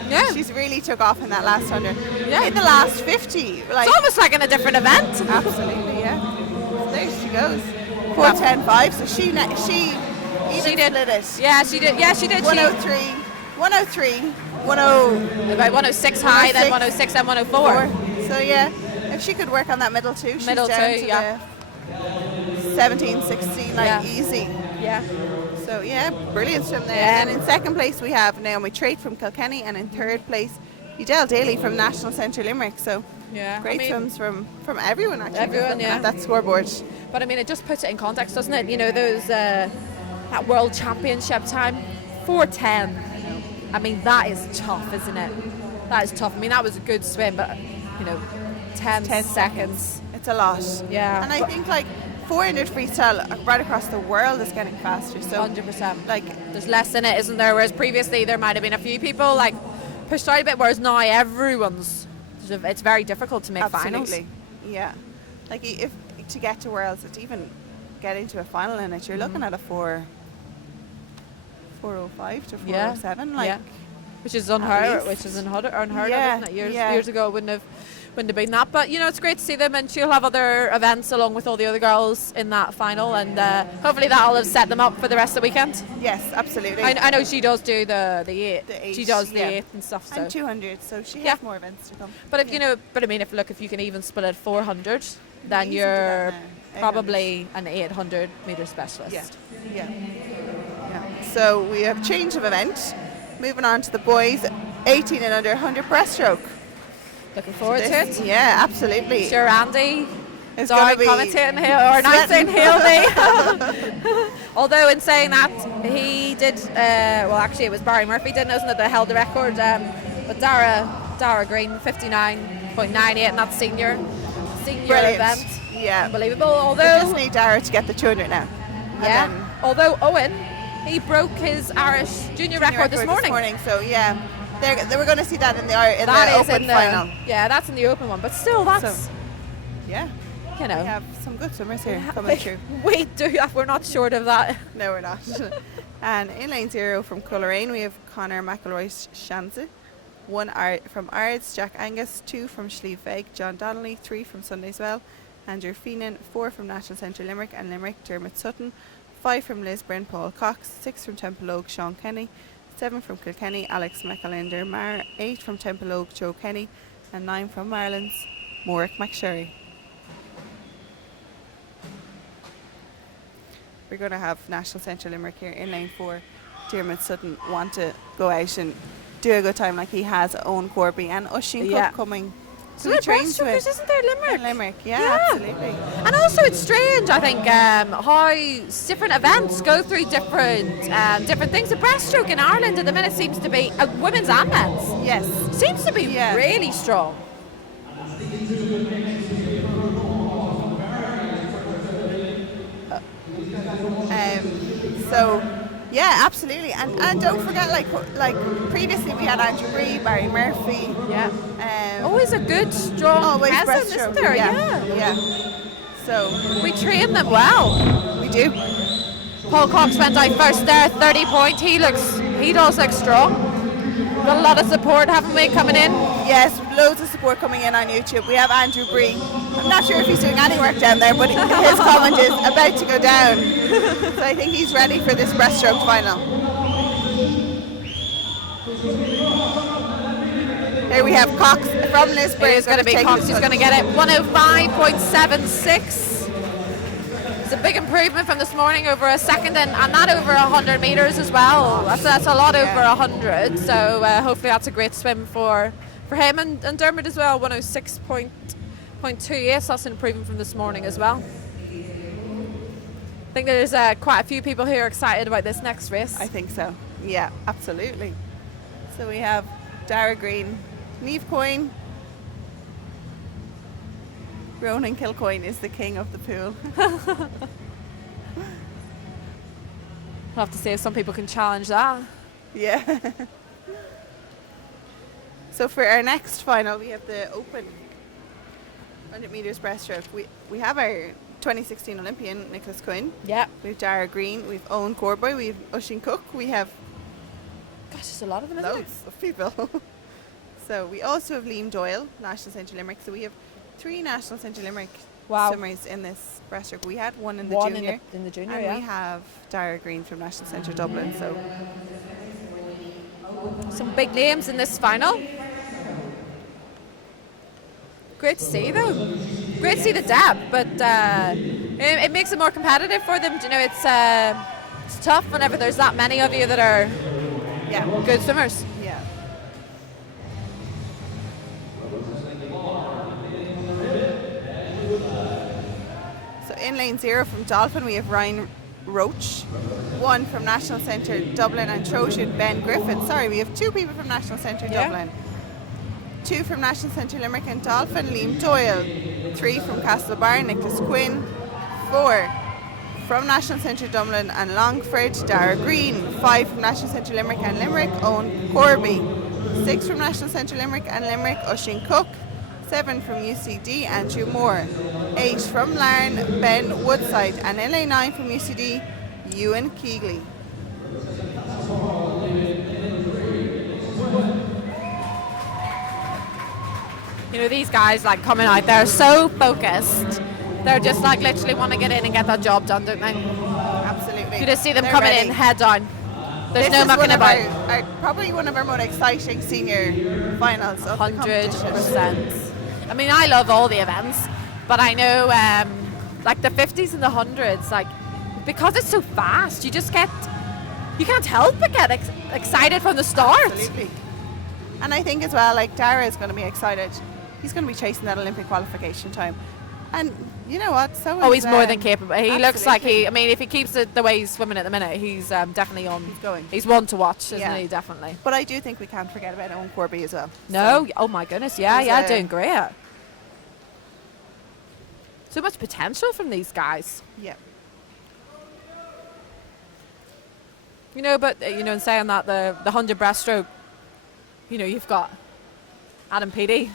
Yeah. She's really took off in that last 100. Yeah. In the last 50. Like, It's almost like in a different event. absolutely, yeah. There she goes. 4:10.5. So she even She did. split it. Yeah, she did. Yeah, she did. 103, 10, About 106 high, then 106 and 104. So yeah, if she could work on that middle too, she's Middle down too, to yeah. the 17, 16, like Yeah. easy. Yeah. So yeah, brilliant swim there. Yeah. And in second place we have Naomi Trait from Kilkenny, and in third place Edel Daly from National Centre Limerick. So Yeah. great swims from everyone actually. Everyone, yeah. At that scoreboard. But I mean, it just puts it in context, doesn't it? You know, those that World Championship time, 4:10. I mean, that is tough, isn't it? That is tough. I mean, that was a good swim, but 10 seconds. It's a lot. Yeah. And I think like 400 freestyle right across the world is getting faster. So 100%. like There's less in it, isn't there? Whereas previously there might have been a few people pushed out a bit, whereas now everyone's. It's very difficult to make finals. absolutely. Yeah. Like if to get to Worlds, to even get into a final in it, you're looking at a 4:05 to 4:07. Yeah. Like yeah. Which is unheard, least. which is unheard of, Yeah, isn't it? yeah. Years ago it wouldn't have been that. But it's great to see them, and she'll have other events along with all the other girls in that final, and hopefully that'll have set them up for the rest of the weekend. yes, absolutely. I know she does do the eight. The eight, She does the yeah. 8 and stuff. So. And 200, so she Yeah. has more events to come. But if but I mean, if you can even split at 400, then Easy to you're that now. probably an 800 meter specialist. Yeah. Yeah. Yeah. So we have change of event. Moving on to the boys, 18 and under 100 breaststroke. Looking forward to This- it. Yeah, absolutely. Sure, Andy. It's Sorry, gonna be commentating here or announcing sweating. he'll be. Although in saying that, he did. Well, actually, it was Barry Murphy, wasn't it? That held the record. But Dara Green, 59.98, and that's senior Brilliant. event. Yeah. Unbelievable. We Although, just need Dara to get the 200 now. And yeah. then Although Owen, he broke his Irish junior record this morning. So yeah, they were going to see that in the That is open in the final. Yeah, that's in the open one. But still, that's So, yeah, you know. we have some good swimmers here coming through. We do. We're not short of that. No, we're not. And in lane 0 from Coleraine, we have Conor McElroy Shanze. 1 from Ards, Jack Angus. 2 from Slieve Veg, John Donnelly. 3 from Sundayswell, Andrew Feenan. 4 from National Centre Limerick and Limerick, Dermot Sutton. 5 from Lisburn, Paul Cox. 6 from Temple Oak, Sean Kenny. 7 from Kilkenny, Alex McAllinder Marr. 8 from Temple Oak, Joe Kenny. And 9 from Ireland's Morrick McSherry. We're going to have National Centre Limerick here in lane 4. Dermot Sutton want to go out and do a good time like he has Owen Corby and Oisin Yeah. Cook coming. So we there trained to breaststrokers, it. isn't there, Limerick? In Limerick, yeah, Yeah. absolutely. And also, it's strange, I think, how different events go through different things. The breaststroke in Ireland at the minute seems to be women's and men's. Yes. Seems to be Yeah. really strong. So, yeah, absolutely. And don't forget, like previously we had Andrew Bree, Barry Murphy. Yeah. Always Always a good, strong presence, breaststroke. isn't there? Yeah. So We train them well. we do. Paul Cox went out first there, 30 point. He does look strong. Got a lot of support, haven't we, coming in? Yes, loads of support coming in on YouTube. We have Andrew Bree. I'm not sure if he's doing any work down there, but his comment is about to go down. So I think he's ready for this breaststroke final. Here we have Cox from Lisburn. It is going to be Cox. He's going to get it 105.76. It's a big improvement from this morning, over a second, and not over 100 metres as well. That's a lot over 100. So hopefully that's a great swim for him and Dermot as well. 106.28. So that's an improvement from this morning as well. I think there's quite a few people here excited about this next race. I think so. Yeah, absolutely. So we have Dara Green, Niamh Coyne. Ronan Kilcoyne is the king of the pool. I'll have to see if some people can challenge that. Yeah. So for our next final, we have the open 100 meters breaststroke. We have our 2016 Olympian Nicholas Quinn. Yeah. We have Dara Green. We have Owen Corboy. We have Oisin Cook. We have Gosh, there's a lot of them, isn't loads of people. So we also have Liam Doyle, National Centre Limerick. So we have 3 National Centre Limerick Wow. swimmers in this breaststroke. We had one in the One junior. in the junior, and yeah. we have Dara Green from National Centre Dublin. So Some big names in this final. Great to see, though. Great to see the depth, but it makes it more competitive for them. You know, it's tough whenever there's that many of you that are yeah, good swimmers. yeah. So in lane 0 from Dolphin, we have Ryan Roach. 1 from National Centre Dublin and Trojan, Ben Griffin. Sorry, we have 2 people from National Centre Yeah. Dublin. 2 from National Centre Limerick and Dolphin, Liam Doyle. 3 from Castlebar, Nicholas Quinn. 4 from National Centre Dublin and Longford, Dara Green. 5 from National Centre Limerick and Limerick, Owen Corby. 6 from National Centre Limerick and Limerick, Oisin Cook. 7 from UCD, Andrew Moore. 8 from Larne, Ben Woodside. And in lane 9 from UCD, Ewan Keegley. You know, these guys like coming out, they're so focused. They're just like literally want to get in and get that job done, don't they? Absolutely. You just see them They're coming ready. in head down. There's This no is mucking one of about. probably one of our more exciting senior finals of the competition. 100%. I mean, I love all the events, but I know like the 50s and the 100s, like because it's so fast, you can't help but get excited from the start. Absolutely. And I think as well, like Dara is going to be excited. He's going to be chasing that Olympic qualification time. And you know what? So Oh, is, he's more than capable. He looks like absolutely. I mean, if he keeps it the way he's swimming at the minute, he's definitely on. He's going. He's one to watch, isn't Yeah. he? Definitely. But I do think we can't forget about Owen Corby as well. No, oh my goodness, yeah, He's, doing great. So much potential from these guys. Yeah. You know, but you know, in saying that, the 100 breaststroke, you know, you've got Adam Peaty.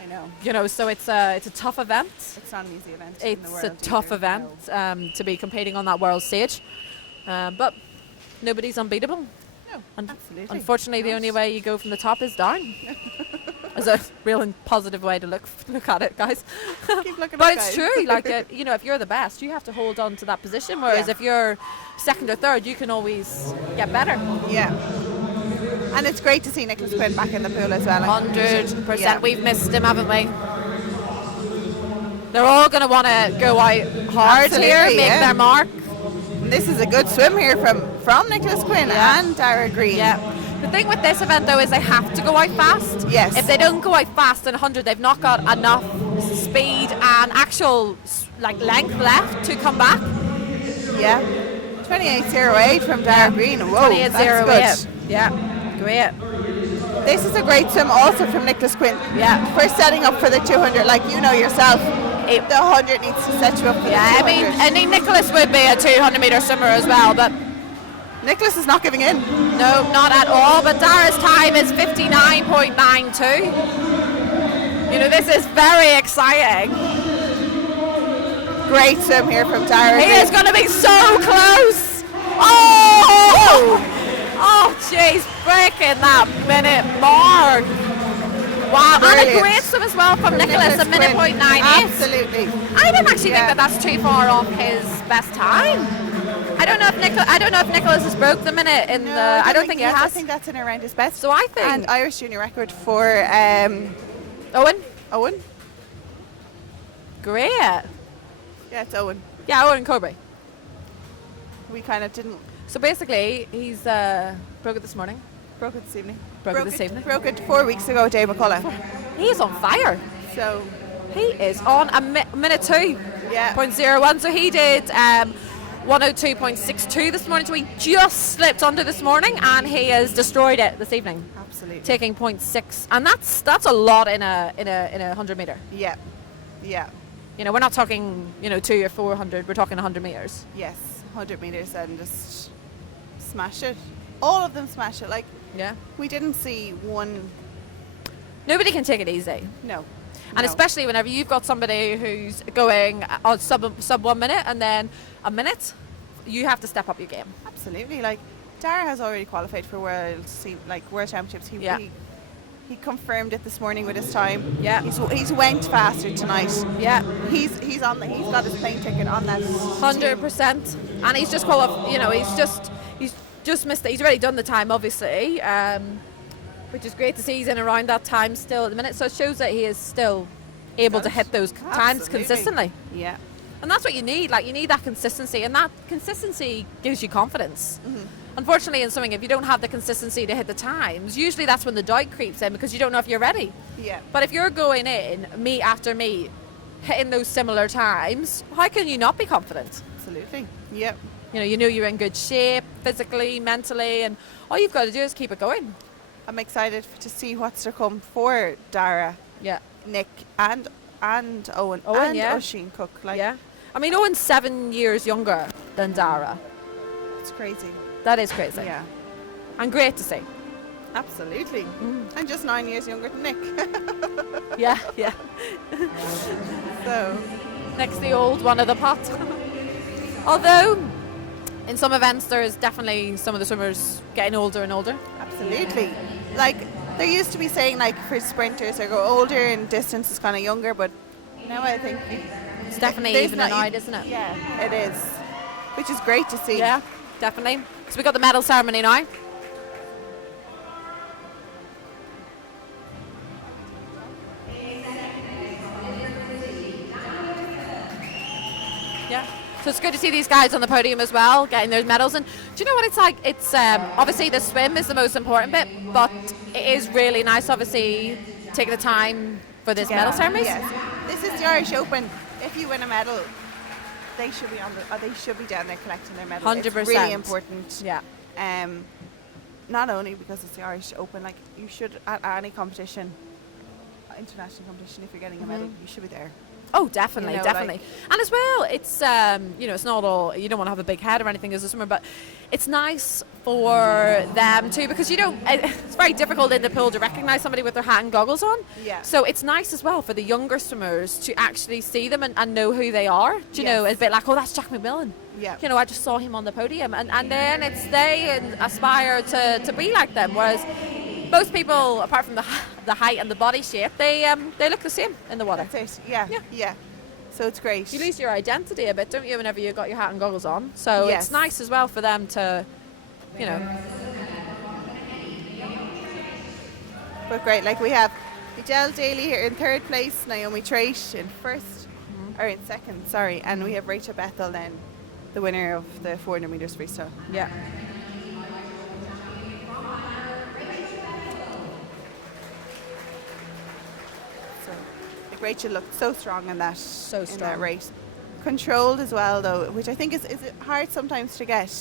I know. You know, so it's a tough event. It's not an easy event. in the It's world a tough either, event no. to be competing on that world stage, but nobody's unbeatable. No, Un- absolutely. Unfortunately, the Not. only way you go from the top is down. It's a real and positive way to look at it, guys. Keep looking But up, it's guys. true. Like you know, if you're the best, you have to hold on to that position. Whereas Yeah. if you're second or third, you can always get better. Yeah. And it's great to see Nicholas Quinn back in the pool as well. 100%. Yeah. We've missed him, haven't we? They're all going to want to go out hard here, Absolutely, make yeah. their mark. And this is a good swim here from Nicholas Quinn Yeah. and Dara Green. Yeah. The thing with this event, though, is they have to go out fast. Yes. If they don't go out fast in 100, they've not got enough speed and actual like length left to come back. Yeah. 28.08 from Dara Green. Whoa, 28.08. that's good. Yeah, great. This is a great swim also from Nicholas Quinn. Yeah. For setting up for the 200, like you know yourself. The 100 needs to set you up for Yeah, the 200. I mean Nicholas would be a 200-meter swimmer as well, but Nicholas is not giving in. no, not at all. But Dara's time is 59.92. You know, this is very exciting. Great swim here from Dara He Green. is going to be so close. Oh! Oh, jeez, breaking that minute mark. Wow, and a Brilliant. great swim as well from Nicholas, a minute Quinn. point 98. Absolutely. I don't actually Yeah. think that's too far off his best time. I don't know if Nicholas has broke the minute in the. I don't think he I has. think that's in around his best. So I think And Irish junior record for Owen, Owen. great. Yeah, it's Owen. Yeah, Owen Corbry. We kind of didn't So basically, he's broke it this morning. broke it this evening. Broke it this evening. Broke it 4 weeks ago, Dave McCullough. He is on fire. So He is on a minute 2. yeah, 0.01. So he did 102.62 this morning. So he just slipped under this morning, and he has destroyed it this evening, absolutely. taking 0.6, and that's a lot in a 100 meter. Yeah, yeah, You know, we're not talking 2 or 400. We're talking 100 meters. yes, 100 meters and just smash it. All of them smash it. Like Yeah. we didn't see one Nobody can take it easy. No. And No. especially whenever you've got somebody who's going on sub 1 minute and then a minute, you have to step up your game. Absolutely. Like, Dara has already qualified for World Championships. He confirmed it this morning with his time. Yeah. He's went faster tonight. Yeah. He's got his plane ticket on that. 100%. And he's just he's just missed it. He's already done the time, obviously, which is great to see. He's in around that time still at the minute. So it shows that he is still able to hit those times Absolutely. consistently. Yeah. And that's what you need. Like, you need that consistency, and that consistency gives you confidence. Mm-hmm. Unfortunately, in swimming, if you don't have the consistency to hit the times, usually that's when the doubt creeps in because you don't know if you're ready. Yeah. But if you're going in meet after meet, hitting those similar times, how can you not be confident? Absolutely. Yep. You know you're in good shape physically, mentally, and all you've got to do is keep it going. I'm excited to see what's to come for Dara, Yeah. Nick, and Owen, Owen, and yeah. Oisin Cook. Like, Yeah. I mean, Owen's 7 years younger than Dara. it's crazy. That is crazy. Yeah. And great to see. Absolutely. And just 9 years younger than Nick. Yeah, yeah. So, Next the old one of the pot. Although, in some events, there is definitely some of the swimmers getting older and older. absolutely. Like, they used to be saying, like, for sprinters, they go older and distance is kind of younger, but now I think It's definitely there's evening not- out, isn't it? Yeah, it is. Which is great to see. Yeah, definitely. So we got the medal ceremony now. Yeah. So it's good to see these guys on the podium as well, getting their medals. And do you know what it's like? It's obviously the swim is the most important bit, but it is really nice, obviously, taking the time for this medal ceremony. Yes. This is the Irish Open. If you win a medal, they should be down there collecting their medal. 100%. It's really important. Yeah. Not only because it's the Irish Open, like, you should at any competition, international competition, if you're getting a medal, you should be there. Oh, definitely, You know, definitely. And as well, it's, it's not all, you don't want to have a big head or anything as a swimmer, but it's nice for them too, because it's very difficult in the pool to recognise somebody with their hat and goggles on. Yeah. So it's nice as well for the younger swimmers to actually see them and know who they are. Do you know, Yes. it's a bit like, oh, that's Jack McMillan. Yeah. You know, I just saw him on the podium. And then it's they aspire to be like them, whereas most people, apart from the height and the body shape, they look the same in the water. That's it. Yeah. Yeah. Yeah. So it's great. You lose your identity a bit, don't you, whenever you've got your hat and goggles on? So Yes. it's nice as well for them to, But great, like, we have Michelle Daly here in third place, Naomi Traish in first, or in second, sorry, and we have Rachel Bethel then, the winner of the 400 metres freestyle. yeah. So, like, Rachel looked so strong in that, So in strong. that race. Controlled as well, though, which I think is hard sometimes to get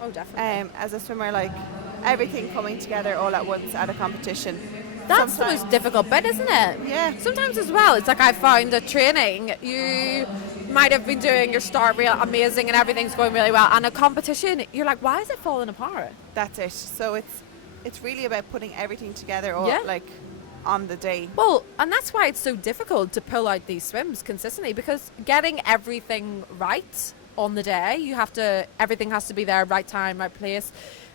Oh, definitely. as a swimmer, like, everything coming together all at once at a competition. That's the Sometimes- most difficult bit, isn't it? Yeah. Sometimes as well, it's like I found at training, you might have been doing your start real amazing and everything's going really well, and a competition, you're like, why is it falling apart? That's it. So it's really about putting everything together all, Yeah. like, on the day. Well, and that's why it's so difficult to pull out these swims consistently, because getting everything right on the day, everything has to be there, right time, right place.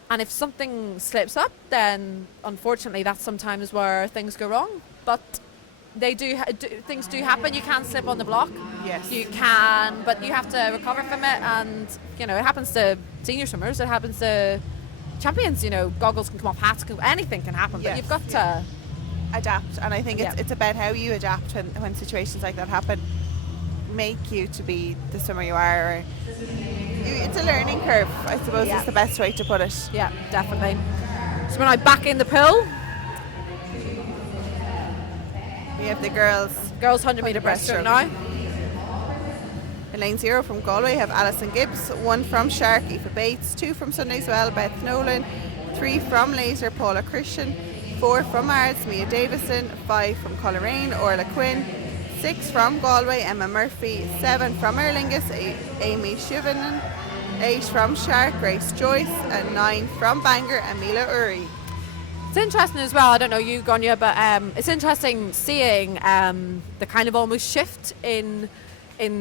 And if something slips up, then unfortunately that's sometimes where things go wrong. But things do happen. You can slip on the block. Yes. You can, but you have to recover from it. And, it happens to senior swimmers. It happens to champions. Goggles can come off, hats anything can happen. But Yes, you've got to... Adapt, and I think Yeah. it's about how you adapt when situations like that happen, make you to be the swimmer you are. Or it's a learning curve, I suppose, Yeah. is the best way to put it. Yeah, definitely. So we're now back in the pool. We have the girls Girls 100 metre breaststroke now. in lane 0 from Galway have Alison Gibbs, 1 from Shark, Aoife Bates, 2 from Sunday's Well, Beth Nolan, 3 from Laser, Paula Christian, 4 from Mars, Mia Davison, 5 from Coleraine, Orla Quinn, 6 from Galway, Emma Murphy, 7 from Erlingus, Amy Shivanen, 8 from Shark, Grace Joyce, and 9 from Bangor, Amila Uri. It's interesting as well. I don't know you, Gonya, but it's interesting seeing the kind of almost shift in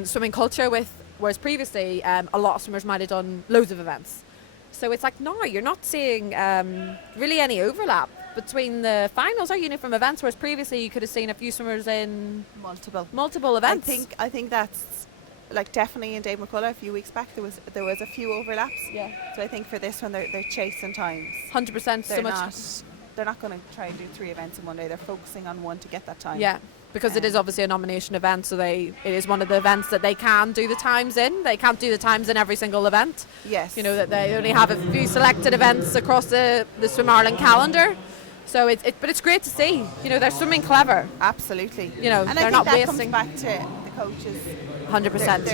swimming culture. Whereas previously, a lot of swimmers might have done loads of events. So it's like now you're not seeing really any overlap between the finals, are you, from events? Whereas previously you could have seen a few swimmers in multiple events. I think that's like definitely in Dave McCullough a few weeks back there was a few overlaps. Yeah. So I think for this one they're chasing times. 100%. They're not going to try and do 3 events in one day. They're focusing on one to get that time. Yeah, because it is obviously a nomination event, so it is one of the events that they can do the times in. They can't do the times in every single event. Yes. You know, that they only have a few selected events across the Swim Ireland calendar. So but it's great to see. You know, they're swimming clever. Absolutely. You know, and they're I think not that wasting. comes back to the coaches. 100%.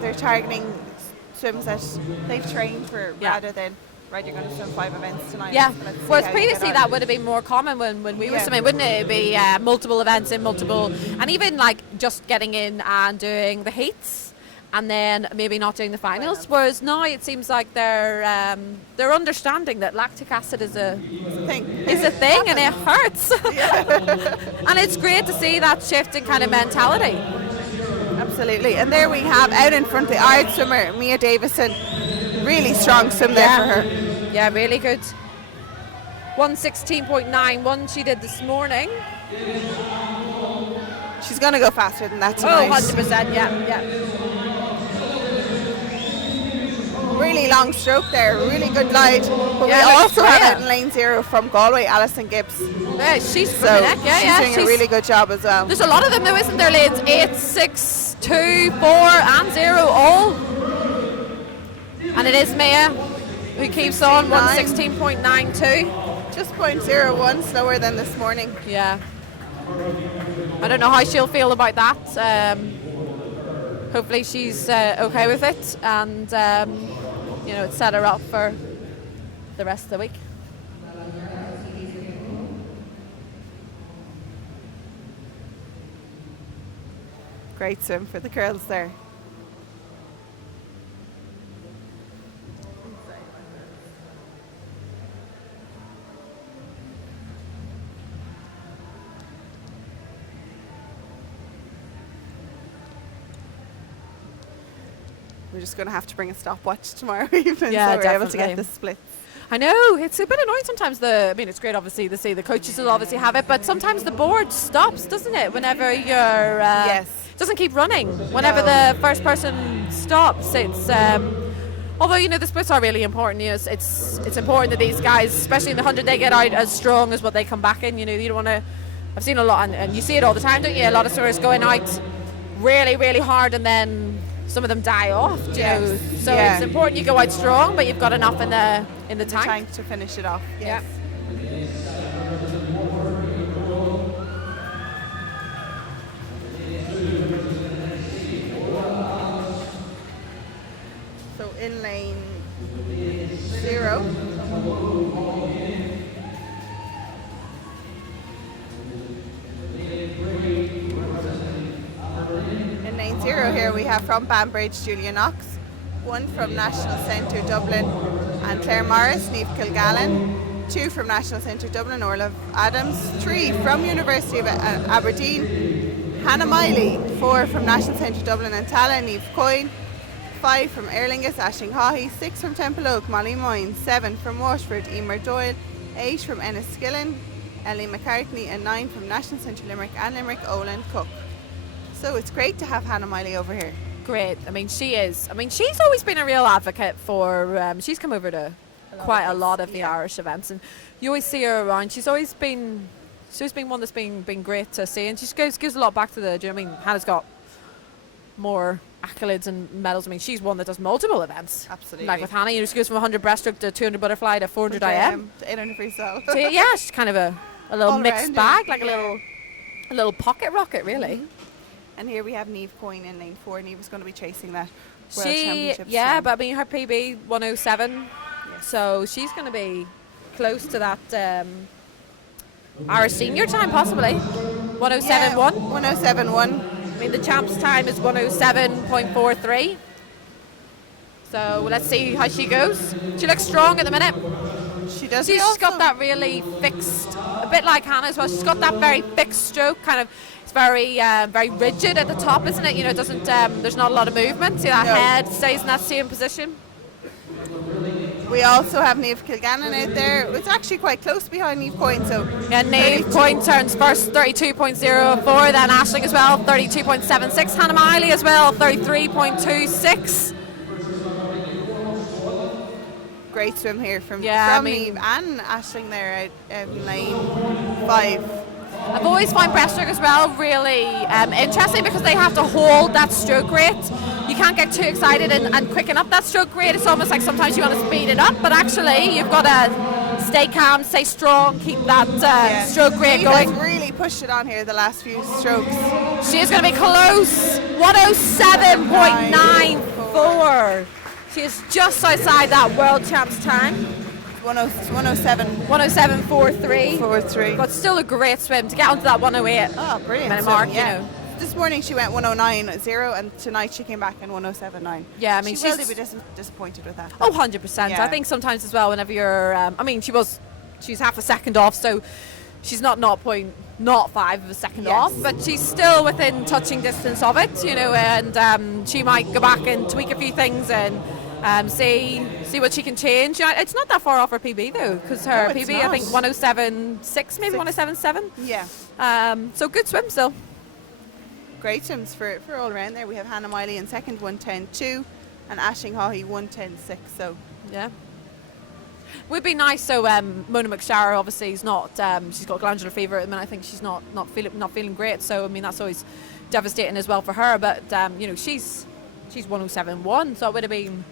They're targeting swims that they've trained for rather than right, you're going to swim 5 events tonight. Yeah. Let's see Whereas how you get previously on. that would have been more common when we were swimming, wouldn't it? It'd be multiple events in multiple, and even like just getting in and doing the heats, and then maybe not doing the finals. Whereas now it seems like they're understanding that lactic acid is a thing, and it hurts. And it's great to see that shift in kind of mentality. Absolutely. And there we have out in front the Irish swimmer Mia Davison. Really strong swim there for her. Yeah, really good. 1:16.91 she did this morning. She's going to go faster than that tonight. Oh, 100%, yeah. Really long stroke there, really good glide. But we also have out in lane 0 from Galway, Alison Gibbs. Yeah, she's so she's doing a really good job as well. There's a lot of them though, isn't there, lanes? 8, 6, 2, 4 and 0 all. And it is Mia who keeps on 1:16.92. Just 0.01 slower than this morning. Yeah. I don't know how she'll feel about that. Hopefully she's okay with it, and it's set her up for the rest of the week. Great swim for the girls there. We're just going to have to bring a stopwatch tomorrow evening so we're able to get the splits. I know, it's a bit annoying sometimes. It's great obviously to see the coaches will obviously have it, but sometimes the board stops, doesn't it, whenever you're... yes. It doesn't keep running. Whenever the first person stops, it's... although, the splits are really important. It's important that these guys, especially in the 100, they get out as strong as what they come back in. You don't want to... I've seen a lot, and you see it all the time, don't you? A lot of swimmers going out really, really hard, and then some of them die off, you know. So it's important you go out strong, but you've got enough in the tank to finish it off. Yes. Yeah. So in lane 0. In lane 0 here we have from Banbridge Julia Knox, 1 from National Centre Dublin and Claire Morris, Niamh Kilgallen, 2 from National Centre Dublin, Orla Adams, 3 from University of Aberdeen, Hannah Miley, 4 from National Centre Dublin and Tala, Niamh Coyne, 5 from Erlingus, Aisling Haughey, 6 from Temple Oak, Molly Moyne, 7 from Washford, Emer Doyle, 8 from Enniskillen, Ellie McCartney, and 9 from National Centre Limerick and Limerick, Olin Cook. So it's great to have Hannah Miley over here. Great. She's always been a real advocate for, she's come over to quite a lot of the Irish events, and you always see her around. She's always been one that's been great to see, and she gives a lot back to Hannah's got more accolades and medals. She's one that does multiple events. Absolutely. Like with Hannah, she goes from 100 breaststroke to 200 butterfly to 400 IM. To 800 freestyle. So yeah, she's kind of a little mixed bag, like a little pocket rocket, really. Mm-hmm. And here we have Niamh Coyne in lane 4. Niamh's going to be chasing that World Championship. But her PB 107, so she's going to be close to that Irish senior time, possibly 107.1. 107.1. The champ's time is 107.43. So let's see how she goes. She looks strong at the minute. She does. She's got that really fixed, a bit like Hannah as well. She's got that very fixed stroke, kind of. It's very, very rigid at the top, isn't it? You know, it doesn't. There's not a lot of movement. See that head stays in that same position. We also have Niamh Kilgannon out there. It's actually quite close behind Niamh Coyne. So yeah, Niamh Coyne turns first, 32.04. Then Aisling as well, 32.76. Hannah Miley as well, 33.26. Great swim here from Niamh and Aisling there out in lane 5. I've always found breaststroke as well really interesting because they have to hold that stroke rate. You can't get too excited and quicken up that stroke rate. It's almost like sometimes you want to speed it up, but actually you've got to stay calm, stay strong, keep that stroke rate going. Niamh has really pushed it on here the last few strokes. She is going to be close, 107.94. She is just outside that world champs time. 107.43. But still a great swim to get onto that 108. Oh, brilliant minute mark, you know. This morning she went 109.0 and tonight she came back in 107.9. Yeah, I mean, she will be disappointed with that. Oh, 100%. Yeah. I think sometimes as well whenever you're, I mean, she's half a second off, so she's not 0.05 of a second off, but she's still within touching distance of it, you know, and she might go back and tweak a few things and see what she can change. It's not that far off her PB though, because her PB I think 107.6, maybe 107.7. Yeah. So good swim still. Great swims for all around there. We have Hannah Miley in second, 110.2, and Aisling Haughey 110.6. So yeah. Would be nice. So Mona McSharrow obviously is not. She's got glandular fever at the minute. I think she's not feeling great. So I mean that's always devastating as well for her. But you know she's 107.1. So it would have been.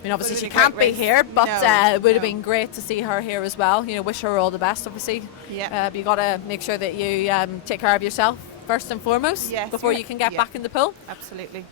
I mean, obviously she can't be here, but it would have been great to see her here as well. You know, wish her all the best, obviously. Yeah. You got to make sure that you take care of yourself first and foremost before you can get back in the pool. Absolutely.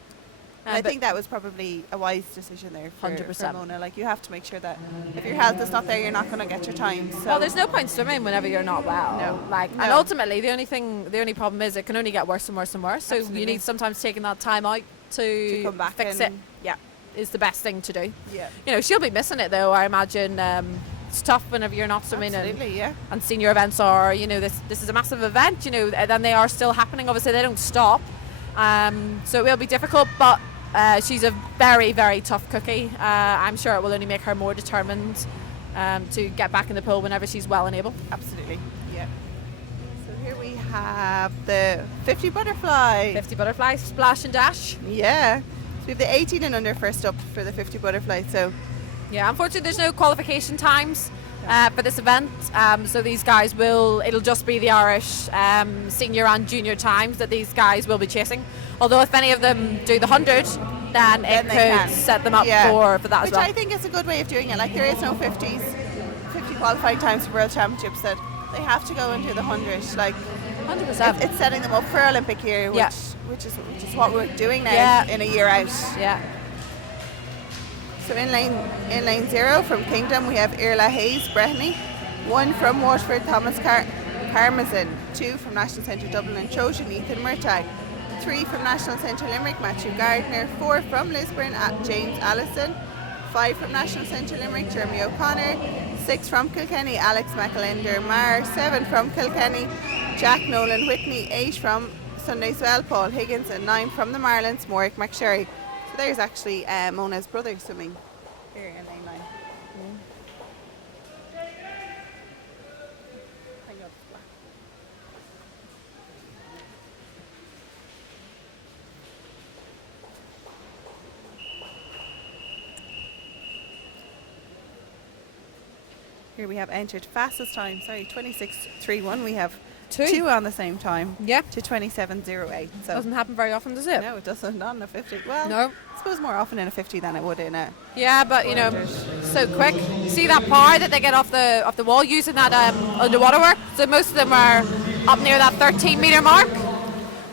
I think that was probably a wise decision there for 100%. Mona. Like, you have to make sure that if your health is not there, you're not going to get your time. So. Well, there's no point swimming whenever you're not well. No. And ultimately, the only problem is it can only get worse and worse and worse. So you need sometimes taking that time out to come back fix it. Yeah, is the best thing to do. Yeah. You know, she'll be missing it though. I imagine it's tough whenever you're not swimming. And senior events are, you know, this is a massive event. You know, and they are still happening. Obviously, they don't stop. So it will be difficult, but. She's a very, very tough cookie. I'm sure it will only make her more determined to get back in the pool whenever she's well and able. Absolutely, yeah. So here we have the 50 butterfly. 50 butterfly, splash and dash. Yeah. So we have the 18 and under first up for the 50 butterfly. So yeah, unfortunately there's no qualification times for this event. So these guys it'll just be the Irish senior and junior times that these guys will be chasing. Although if any of them do the 100, then it could set them up for that as well. Which I think is a good way of doing it. Like, there is no 50 qualifying times for World Championships, that they have to go and do the 100. Like, 100%. It's setting them up for Olympic year, which is what we're doing now in a year out. Yeah. So in lane 0 from Kingdom we have Irla Hayes, Breheny. 1 from Waterford, Thomas Carmazin. 2 from National Centre Dublin and Trojan, Ethan Murtagh. 3 from National Centre Limerick, Matthew Gardner. 4 from Lisburn, James Allison. 5 from National Centre Limerick, Jeremy O'Connor. 6 from Kilkenny, Alex McAlender Marr. 7 from Kilkenny, Jack Nolan Whitney. 8 from Sundayswell, Paul Higgins. And 9 from the Marlins, Morrick McSherry. So there's actually Mona's brother swimming here in lane 9. Here we have entered fastest time, 26.31. We have 2 on the same time. Yeah. To 27.08. So Doesn't happen very often, does it? no, it doesn't. Not in a 50. Well, No. I suppose more often in a 50 than it would in a. Yeah, but you know, so quick. See that power that they get off the wall using that underwater work? So most of them are up near that 13-metre mark.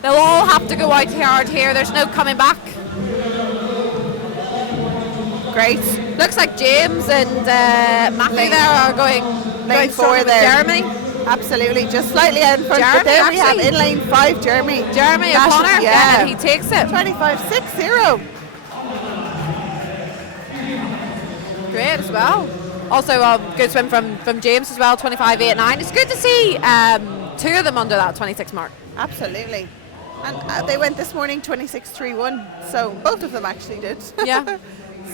They'll all have to go out hard here. There's no coming back. Great. Looks like James and Matthew there are going Lane 4 strong with there. Jeremy. Absolutely, just slightly out in front. Jeremy, But then we have actually. in lane 5 Jeremy O'Connor. Yeah, he takes it. 25.60. Great as well. Also, good swim from James as well, 25.89. It's good to see two of them under that 26 mark. Absolutely. And they went this morning 26.31, so both of them actually did. Yeah.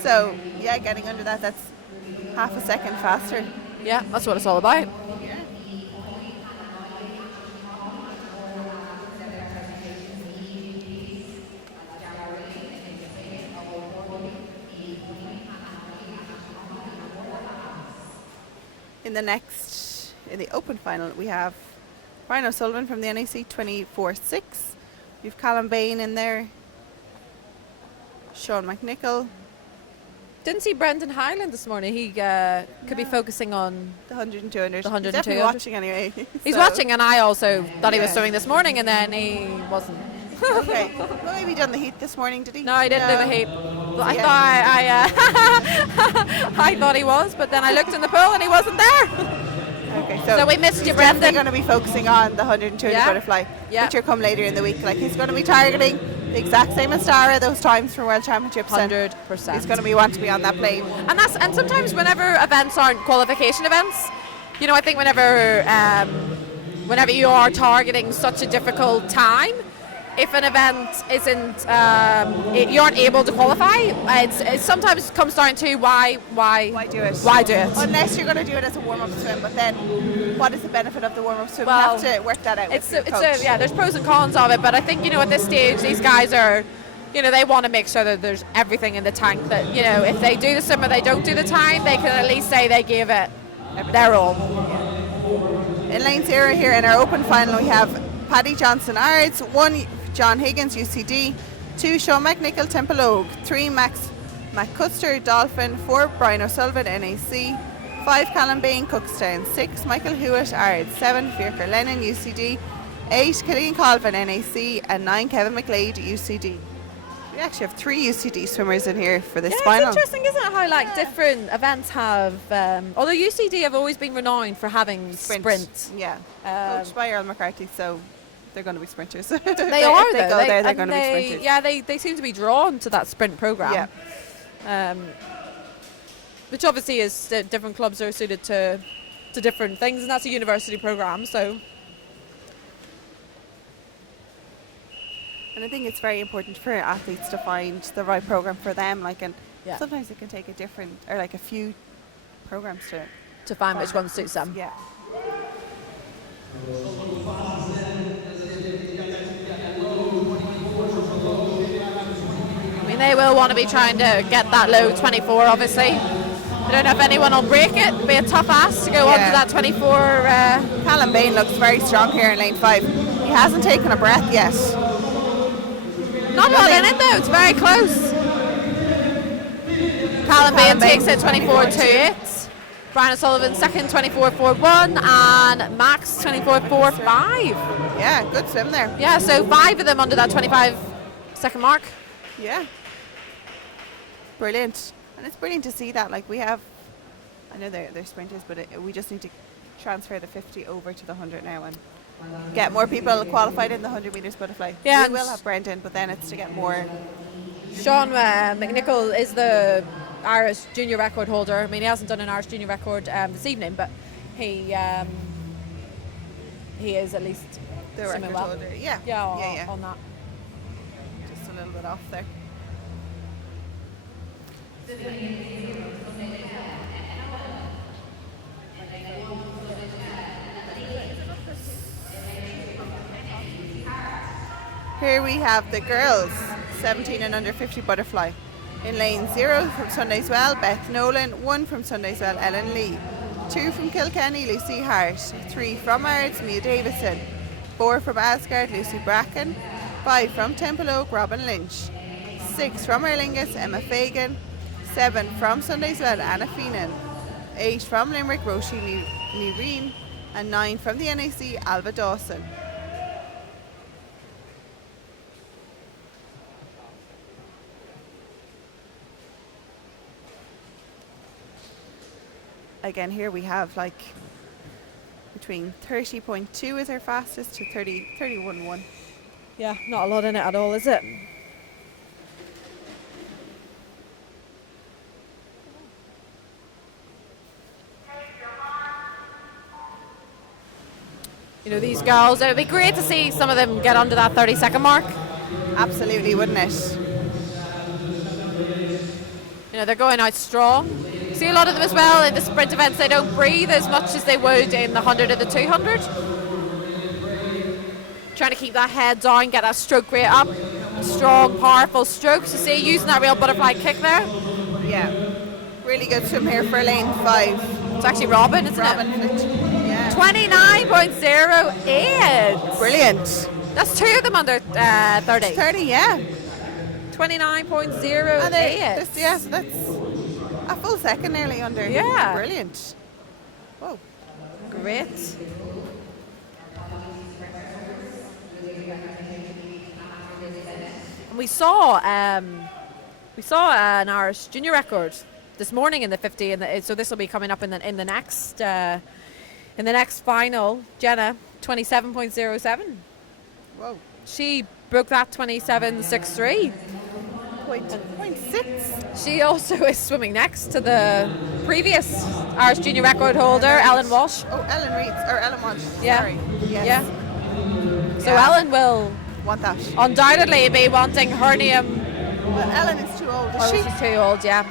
So, yeah, getting under that's half a second faster. Yeah, that's what it's all about. Yeah. In the open final, we have Brian O'Sullivan from the NAC 24.6. We've Callum Bain in there. Sean McNichol. Didn't see Brendan Highland this morning. He could be focusing on the 100 and 200. The 100 He's and definitely 200. watching anyway. He's so. watching, and I also thought he was Yeah. swimming this morning, and then he wasn't. Okay. Well, maybe done the heat this morning, did he? No, he didn't do the heat. I Yeah. thought I thought he was, but then I looked in the pool and he wasn't there. Okay, So we missed he's you, definitely Brendan. going to be focusing on the 100 and 200 Yeah. butterfly, Yeah. which will come later in the week. Like, he's going to be targeting the exact same as Dara, those times for World Championships. and 100%. He's going to want to be on that plane. And sometimes whenever events aren't qualification events, you know, I think whenever you are targeting such a difficult time, if an event isn't, you aren't able to qualify, it sometimes comes down to why do it? Why do it? Unless you're going to do it as a warm-up swim, but then what is the benefit of the warm-up swim? Well, you have to work that out with your coach. There's pros and cons of it, but I think, you know, at this stage, these guys are, you know, they want to make sure that there's everything in the tank, that, you know, if they do the swim or they don't do the time, they can at least say they gave it their all. In lane 0 here in our open final, we have Paddy Johnson Ards, 1 John Higgins UCD, 2 Sean McNichol Templeogue, 3 Max McCuster Dolphin, 4 Brian O'Sullivan NAC, 5 Callum Bain Cookstown, 6 Michael Hewitt Ards, 7 Fiacre Lennon UCD, 8 Killian Colvin NAC, and 9 Kevin McLeod UCD. We actually have 3 UCD swimmers in here for this final. It's interesting, isn't it, how like different events have, although UCD have always been renowned for having sprint. Yeah, coached by Earl McCarthy, so they're going to be sprinters. They are, if they though. go there, they're and going to be sprinters. Yeah, they seem to be drawn to that sprint program. Yeah. Which obviously is different clubs are suited to different things, and that's a university program. So, and I think it's very important for athletes to find the right program for them. Like, and Yeah. sometimes it can take a different or like a few programs to find which one suits them. Yeah. I mean, they will want to be trying to get that low 24, obviously. I don't know if anyone will break it. It'll be a tough ask to go onto that 24. Callum Bain looks very strong here in lane 5. He hasn't taken a breath yet. Not a lot in it though, it's very close. Callum Bain takes it 24.28. Brian O'Sullivan second, 24.41, and Max 24.45. Yeah, good swim there. Yeah, so 5 of them under that 25-second mark. Yeah. Brilliant. And it's brilliant to see that. Like, we have, I know they're sprinters, but we just need to transfer the 50 over to the 100 now and get more people qualified in the 100 metres butterfly. Yeah, We will have Brendan, but then it's to get more. Sean McNichol is the Irish junior record holder. I mean, he hasn't done an Irish junior record this evening, but he is at least The swimming record well. holder. Yeah. Yeah, on that. Just a little bit off there. Here we have the girls, 17 and under 50 butterfly. In lane 0 from Sundayswell, Beth Nolan. 1 from Sundayswell, Ellen Lee. 2 from Kilkenny, Lucy Hart. 3 from Ards, Mia Davison. 4 from Asgard, Lucy Bracken. 5 from Temple Oak, Robin Lynch. 6 from Erlingus, Emma Fagan. 7 from Sundayswell, Anna Feenan. 8 from Limerick, Roisin Nireen. And 9 from the NAC, Alba Dawson. Again, here we have like between 30.2 is our fastest to 31.1. Yeah, not a lot in it at all, is it? you know, these girls, it would be great to see some of them get under that 30-second mark. Absolutely, wouldn't it? You know, they're going out strong. See a lot of them as well in the sprint events, they don't breathe as much as they would in the 100 and the 200. Trying to keep that head down, get that stroke rate up. Strong, powerful strokes. You see, using that real butterfly kick there. Yeah. Really good swim here for lane 5. It's actually Robin, isn't Robin, it? yeah. 29.08. Brilliant. That's 2 of them under 30. 30, yeah. 29.08. Yes, that's a full second nearly under. Yeah. Brilliant. Whoa. Great. And we saw an Irish junior record this morning in the 50, and so this will be coming up in the next final. Jenna, 27.07. Whoa. She broke that 27.63. 0.6. She also is swimming next to the previous Irish junior record holder, Ellen Walsh. Oh, Ellen Reid, or Ellen Walsh. Yeah. Sorry. Yes. Yeah. So Yeah. Ellen will Want that. undoubtedly be wanting hernium. Well, Ellen is too old, is Oh, she? she's too old, yeah.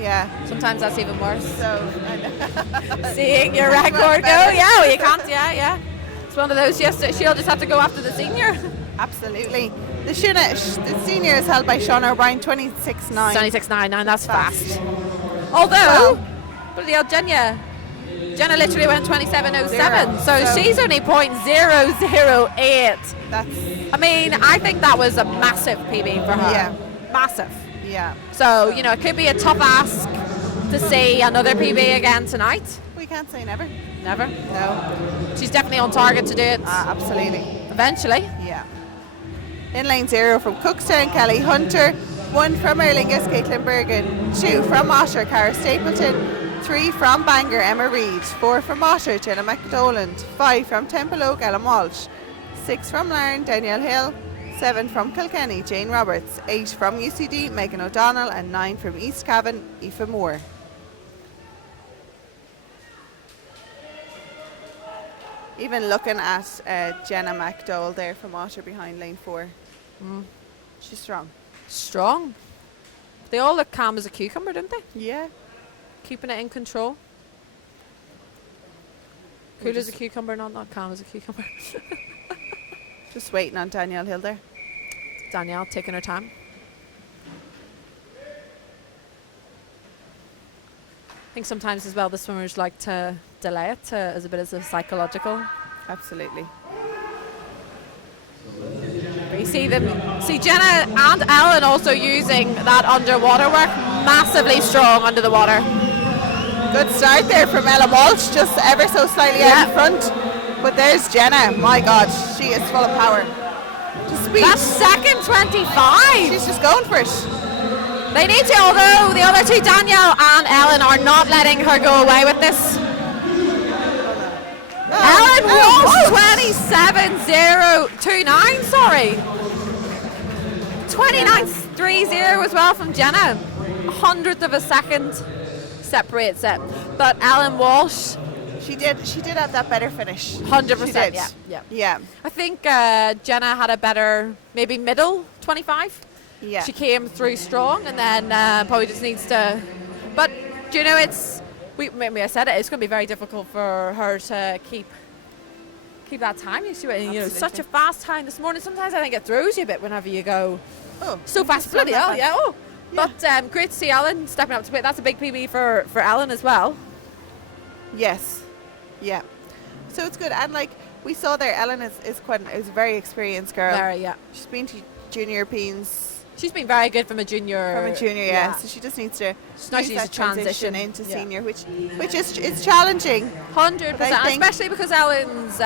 Yeah. Sometimes that's even worse. So, Seeing your record go, yeah, well, you can't, yeah. It's one of those, yes, she'll just have to go after the senior. absolutely. The senior is held by Sean O'Brien, 26.9. 26.99, that's fast. Fast. Although, bloody hell, Jenna literally went 27.07, so she's only 0.008. That's, I mean, I think that was a massive PB for her. Yeah. Massive. yeah. So, you know, it could be a tough ask to see another PB again tonight. We can't say never. Never. No. She's definitely on target to do it Absolutely. eventually. Yeah. In lane 0 from Cookstown, Kelly Hunter. 1 from Erlingus, Caitlin Bergen. 2 from Otter, Cara Stapleton. 3 from Bangor, Emma Reid. 4 from Otter, Jenna McDoland. 5 from Temple Oak, Ellen Walsh. 6 from Larne, Danielle Hill. 7 from Kilkenny, Jane Roberts. 8 from UCD, Megan O'Donnell. And 9 from East Cavan, Aoife Moore. Even looking at Jenna McDowell there from Otter behind lane 4. She's strong. Strong. They all look calm as a cucumber, don't they? Yeah. Keeping it in control. Cool as a cucumber, not calm as a cucumber. Just waiting on Danielle Hill there. Danielle taking her time. I think sometimes as well the swimmers like to delay it as a bit as a psychological. Absolutely. But you see Jenna and Ellen also using that underwater work, massively strong under the water. Good start there from Ella Walsh, just ever so slightly out in front. But there's Jenna. My God, she is full of power. Just speed. That's second 25. She's just going for it. They need to, although the other two, Danielle and Ellen, are not letting her go away with this. Ellen Walsh, 27.029, sorry. 29.30 as well from Jenna. 100th of a second separates it. But Ellen Walsh, She did have that better finish. 100%. She did. Yeah. I think Jenna had a better, maybe middle 25. Yeah. She came through strong, and then probably just needs to. But do you know, I said it's going to be very difficult for her to keep that time. You know, such a fast time this morning. Sometimes I think it throws you a bit whenever you go so fast. Bloody hell, yeah. Oh. Yeah. But great to see Ellen stepping up to it. That's a big PB for Ellen as well. Yes. Yeah. So it's good, and like we saw there, Ellen is a very experienced girl. Very, yeah. She's been to Junior Europeans. She's been very good from a junior. Yeah. So she just needs to use that transition into yeah. senior, which is challenging. 100%, especially because Ellen's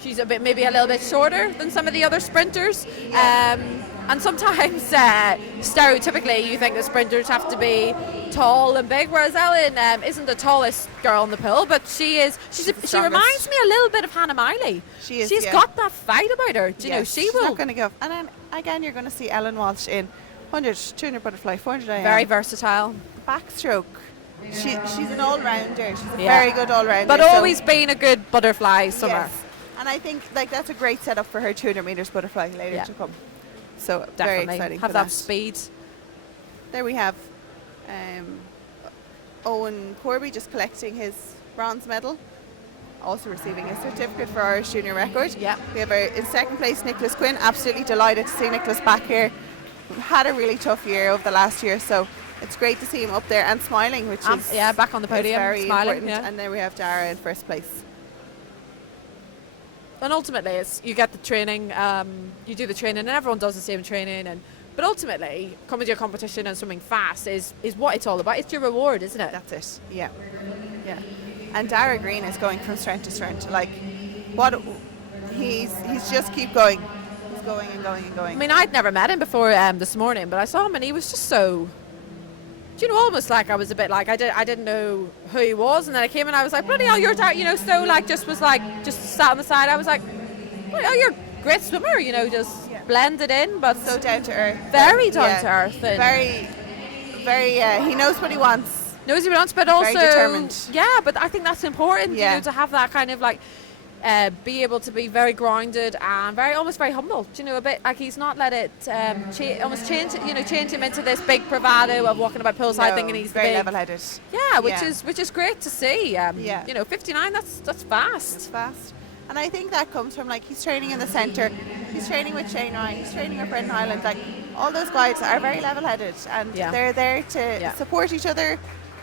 she's maybe a little bit shorter than some of the other sprinters. Yeah. And sometimes stereotypically you think the sprinters have to be tall and big, whereas Ellen isn't the tallest girl in the pool, but she reminds me a little bit of Hannah Miley. She's got that fight about her. Do you know, she will. Not going to give. And then again, you're going to see Ellen Walsh in 100, 200 butterfly, 400 IM. Very versatile. Backstroke. She's an all-rounder. She's a very good all-rounder. But always being a good butterfly swimmer. Yes. And I think like that's a great setup for her 200 meters butterfly later to come. So Definitely. very exciting. Have for that speed. There we have Owen Corby just collecting his bronze medal, also receiving a certificate for our junior record. Yeah. We have in second place Nicholas Quinn. Absolutely delighted to see Nicholas back here. We've had a really tough year over the last year, so it's great to see him up there and smiling, which is back on the podium, very smiling. important. Yeah. And then we have Dara in first place. And ultimately, it's you get the training, you do the training, and everyone does the same training. But ultimately, coming to a competition and swimming fast is what it's all about. It's your reward, isn't it? That's it. Yeah. And Dara Green is going from strength to strength. Like, what he's just keep going. He's going and going and going. I mean, I'd never met him before this morning, but I saw him and he was just so, almost like I was a bit like I didn't know who he was, and then I came and I was like, bloody hell, you're so like just sat on the side. I was like, oh, you're a great swimmer, just blended in, but so down to earth. Very down to earth, and very. He knows what he wants. But also very determined. Yeah, but I think that's important. To have that kind of like. Be able to be very grounded and almost very humble. A bit like he's not let it change him into this big bravado of walking about poolside thinking he's very the big, level-headed. Yeah, which is great to see. 59. That's fast. It's fast, and I think that comes from like he's training in the centre. He's training with Shane Ryan. He's training with Brendan Highland. Like all those guys are very level-headed, and they're there to support each other.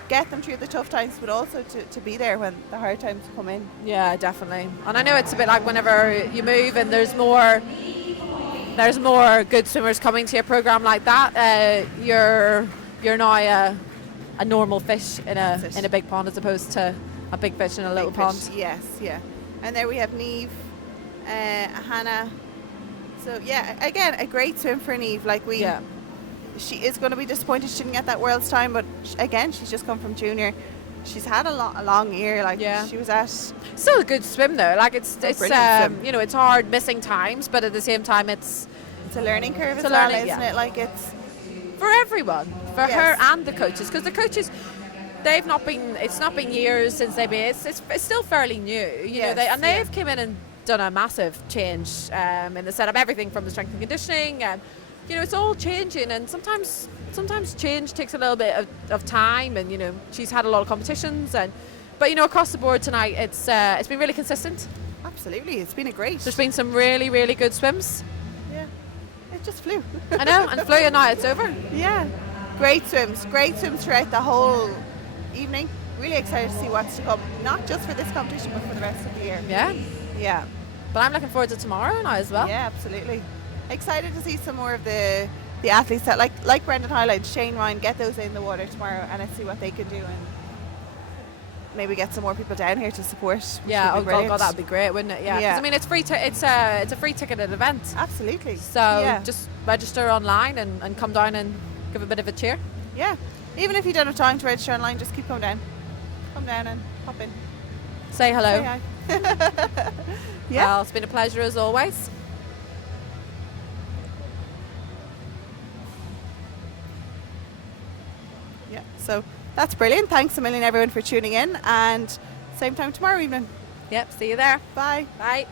Get them through the tough times, but also to be there when the hard times come in. Yeah, definitely. And I know it's a bit like whenever you move and there's more good swimmers coming to a program like that, you're now a normal fish in a big pond as opposed to a big fish in a little pond. Yes, yeah. And there we have Niamh, Hannah. So yeah, again a great swim for Niamh. Like she is going to be disappointed she didn't get that world's time, but again, she's just come from junior. She's had a long year. She was at still a good swim though. Like it's it's hard missing times, but at the same time, it's a learning curve as well, isn't it? Like it's for everyone, for her and the coaches, because the coaches. It's not been years since they've been. It's still fairly new, they've come in and done a massive change in the setup, everything from the strength and conditioning. It's all changing, and sometimes change takes a little bit of time, and she's had a lot of competitions, but across the board tonight it's been really consistent. Absolutely, it's been there's been some really, really good swims. Yeah, it just flew. I know, and flew, and now it's over. Yeah, great swims throughout the whole evening. Really excited to see what's to come, not just for this competition but for the rest of the year. Yeah, but I'm looking forward to tomorrow now as well. Yeah, absolutely. Excited to see some more of the athletes that like Brendan Highland, Shane Ryan, get those in the water tomorrow, and let's see what they can do, and maybe get some more people down here to support. Yeah, God, that'd be great, wouldn't it? Yeah, 'cause, I mean it's free. It's a free ticketed event. Absolutely. So just register online and come down and give a bit of a cheer. Yeah, even if you don't have time to register online, just keep coming down. Come down and hop in. Say hello. Say hi. Well, it's been a pleasure as always. Yeah, so that's brilliant. Thanks a million, everyone, for tuning in, and same time tomorrow evening. Yep, see you there. Bye. Bye.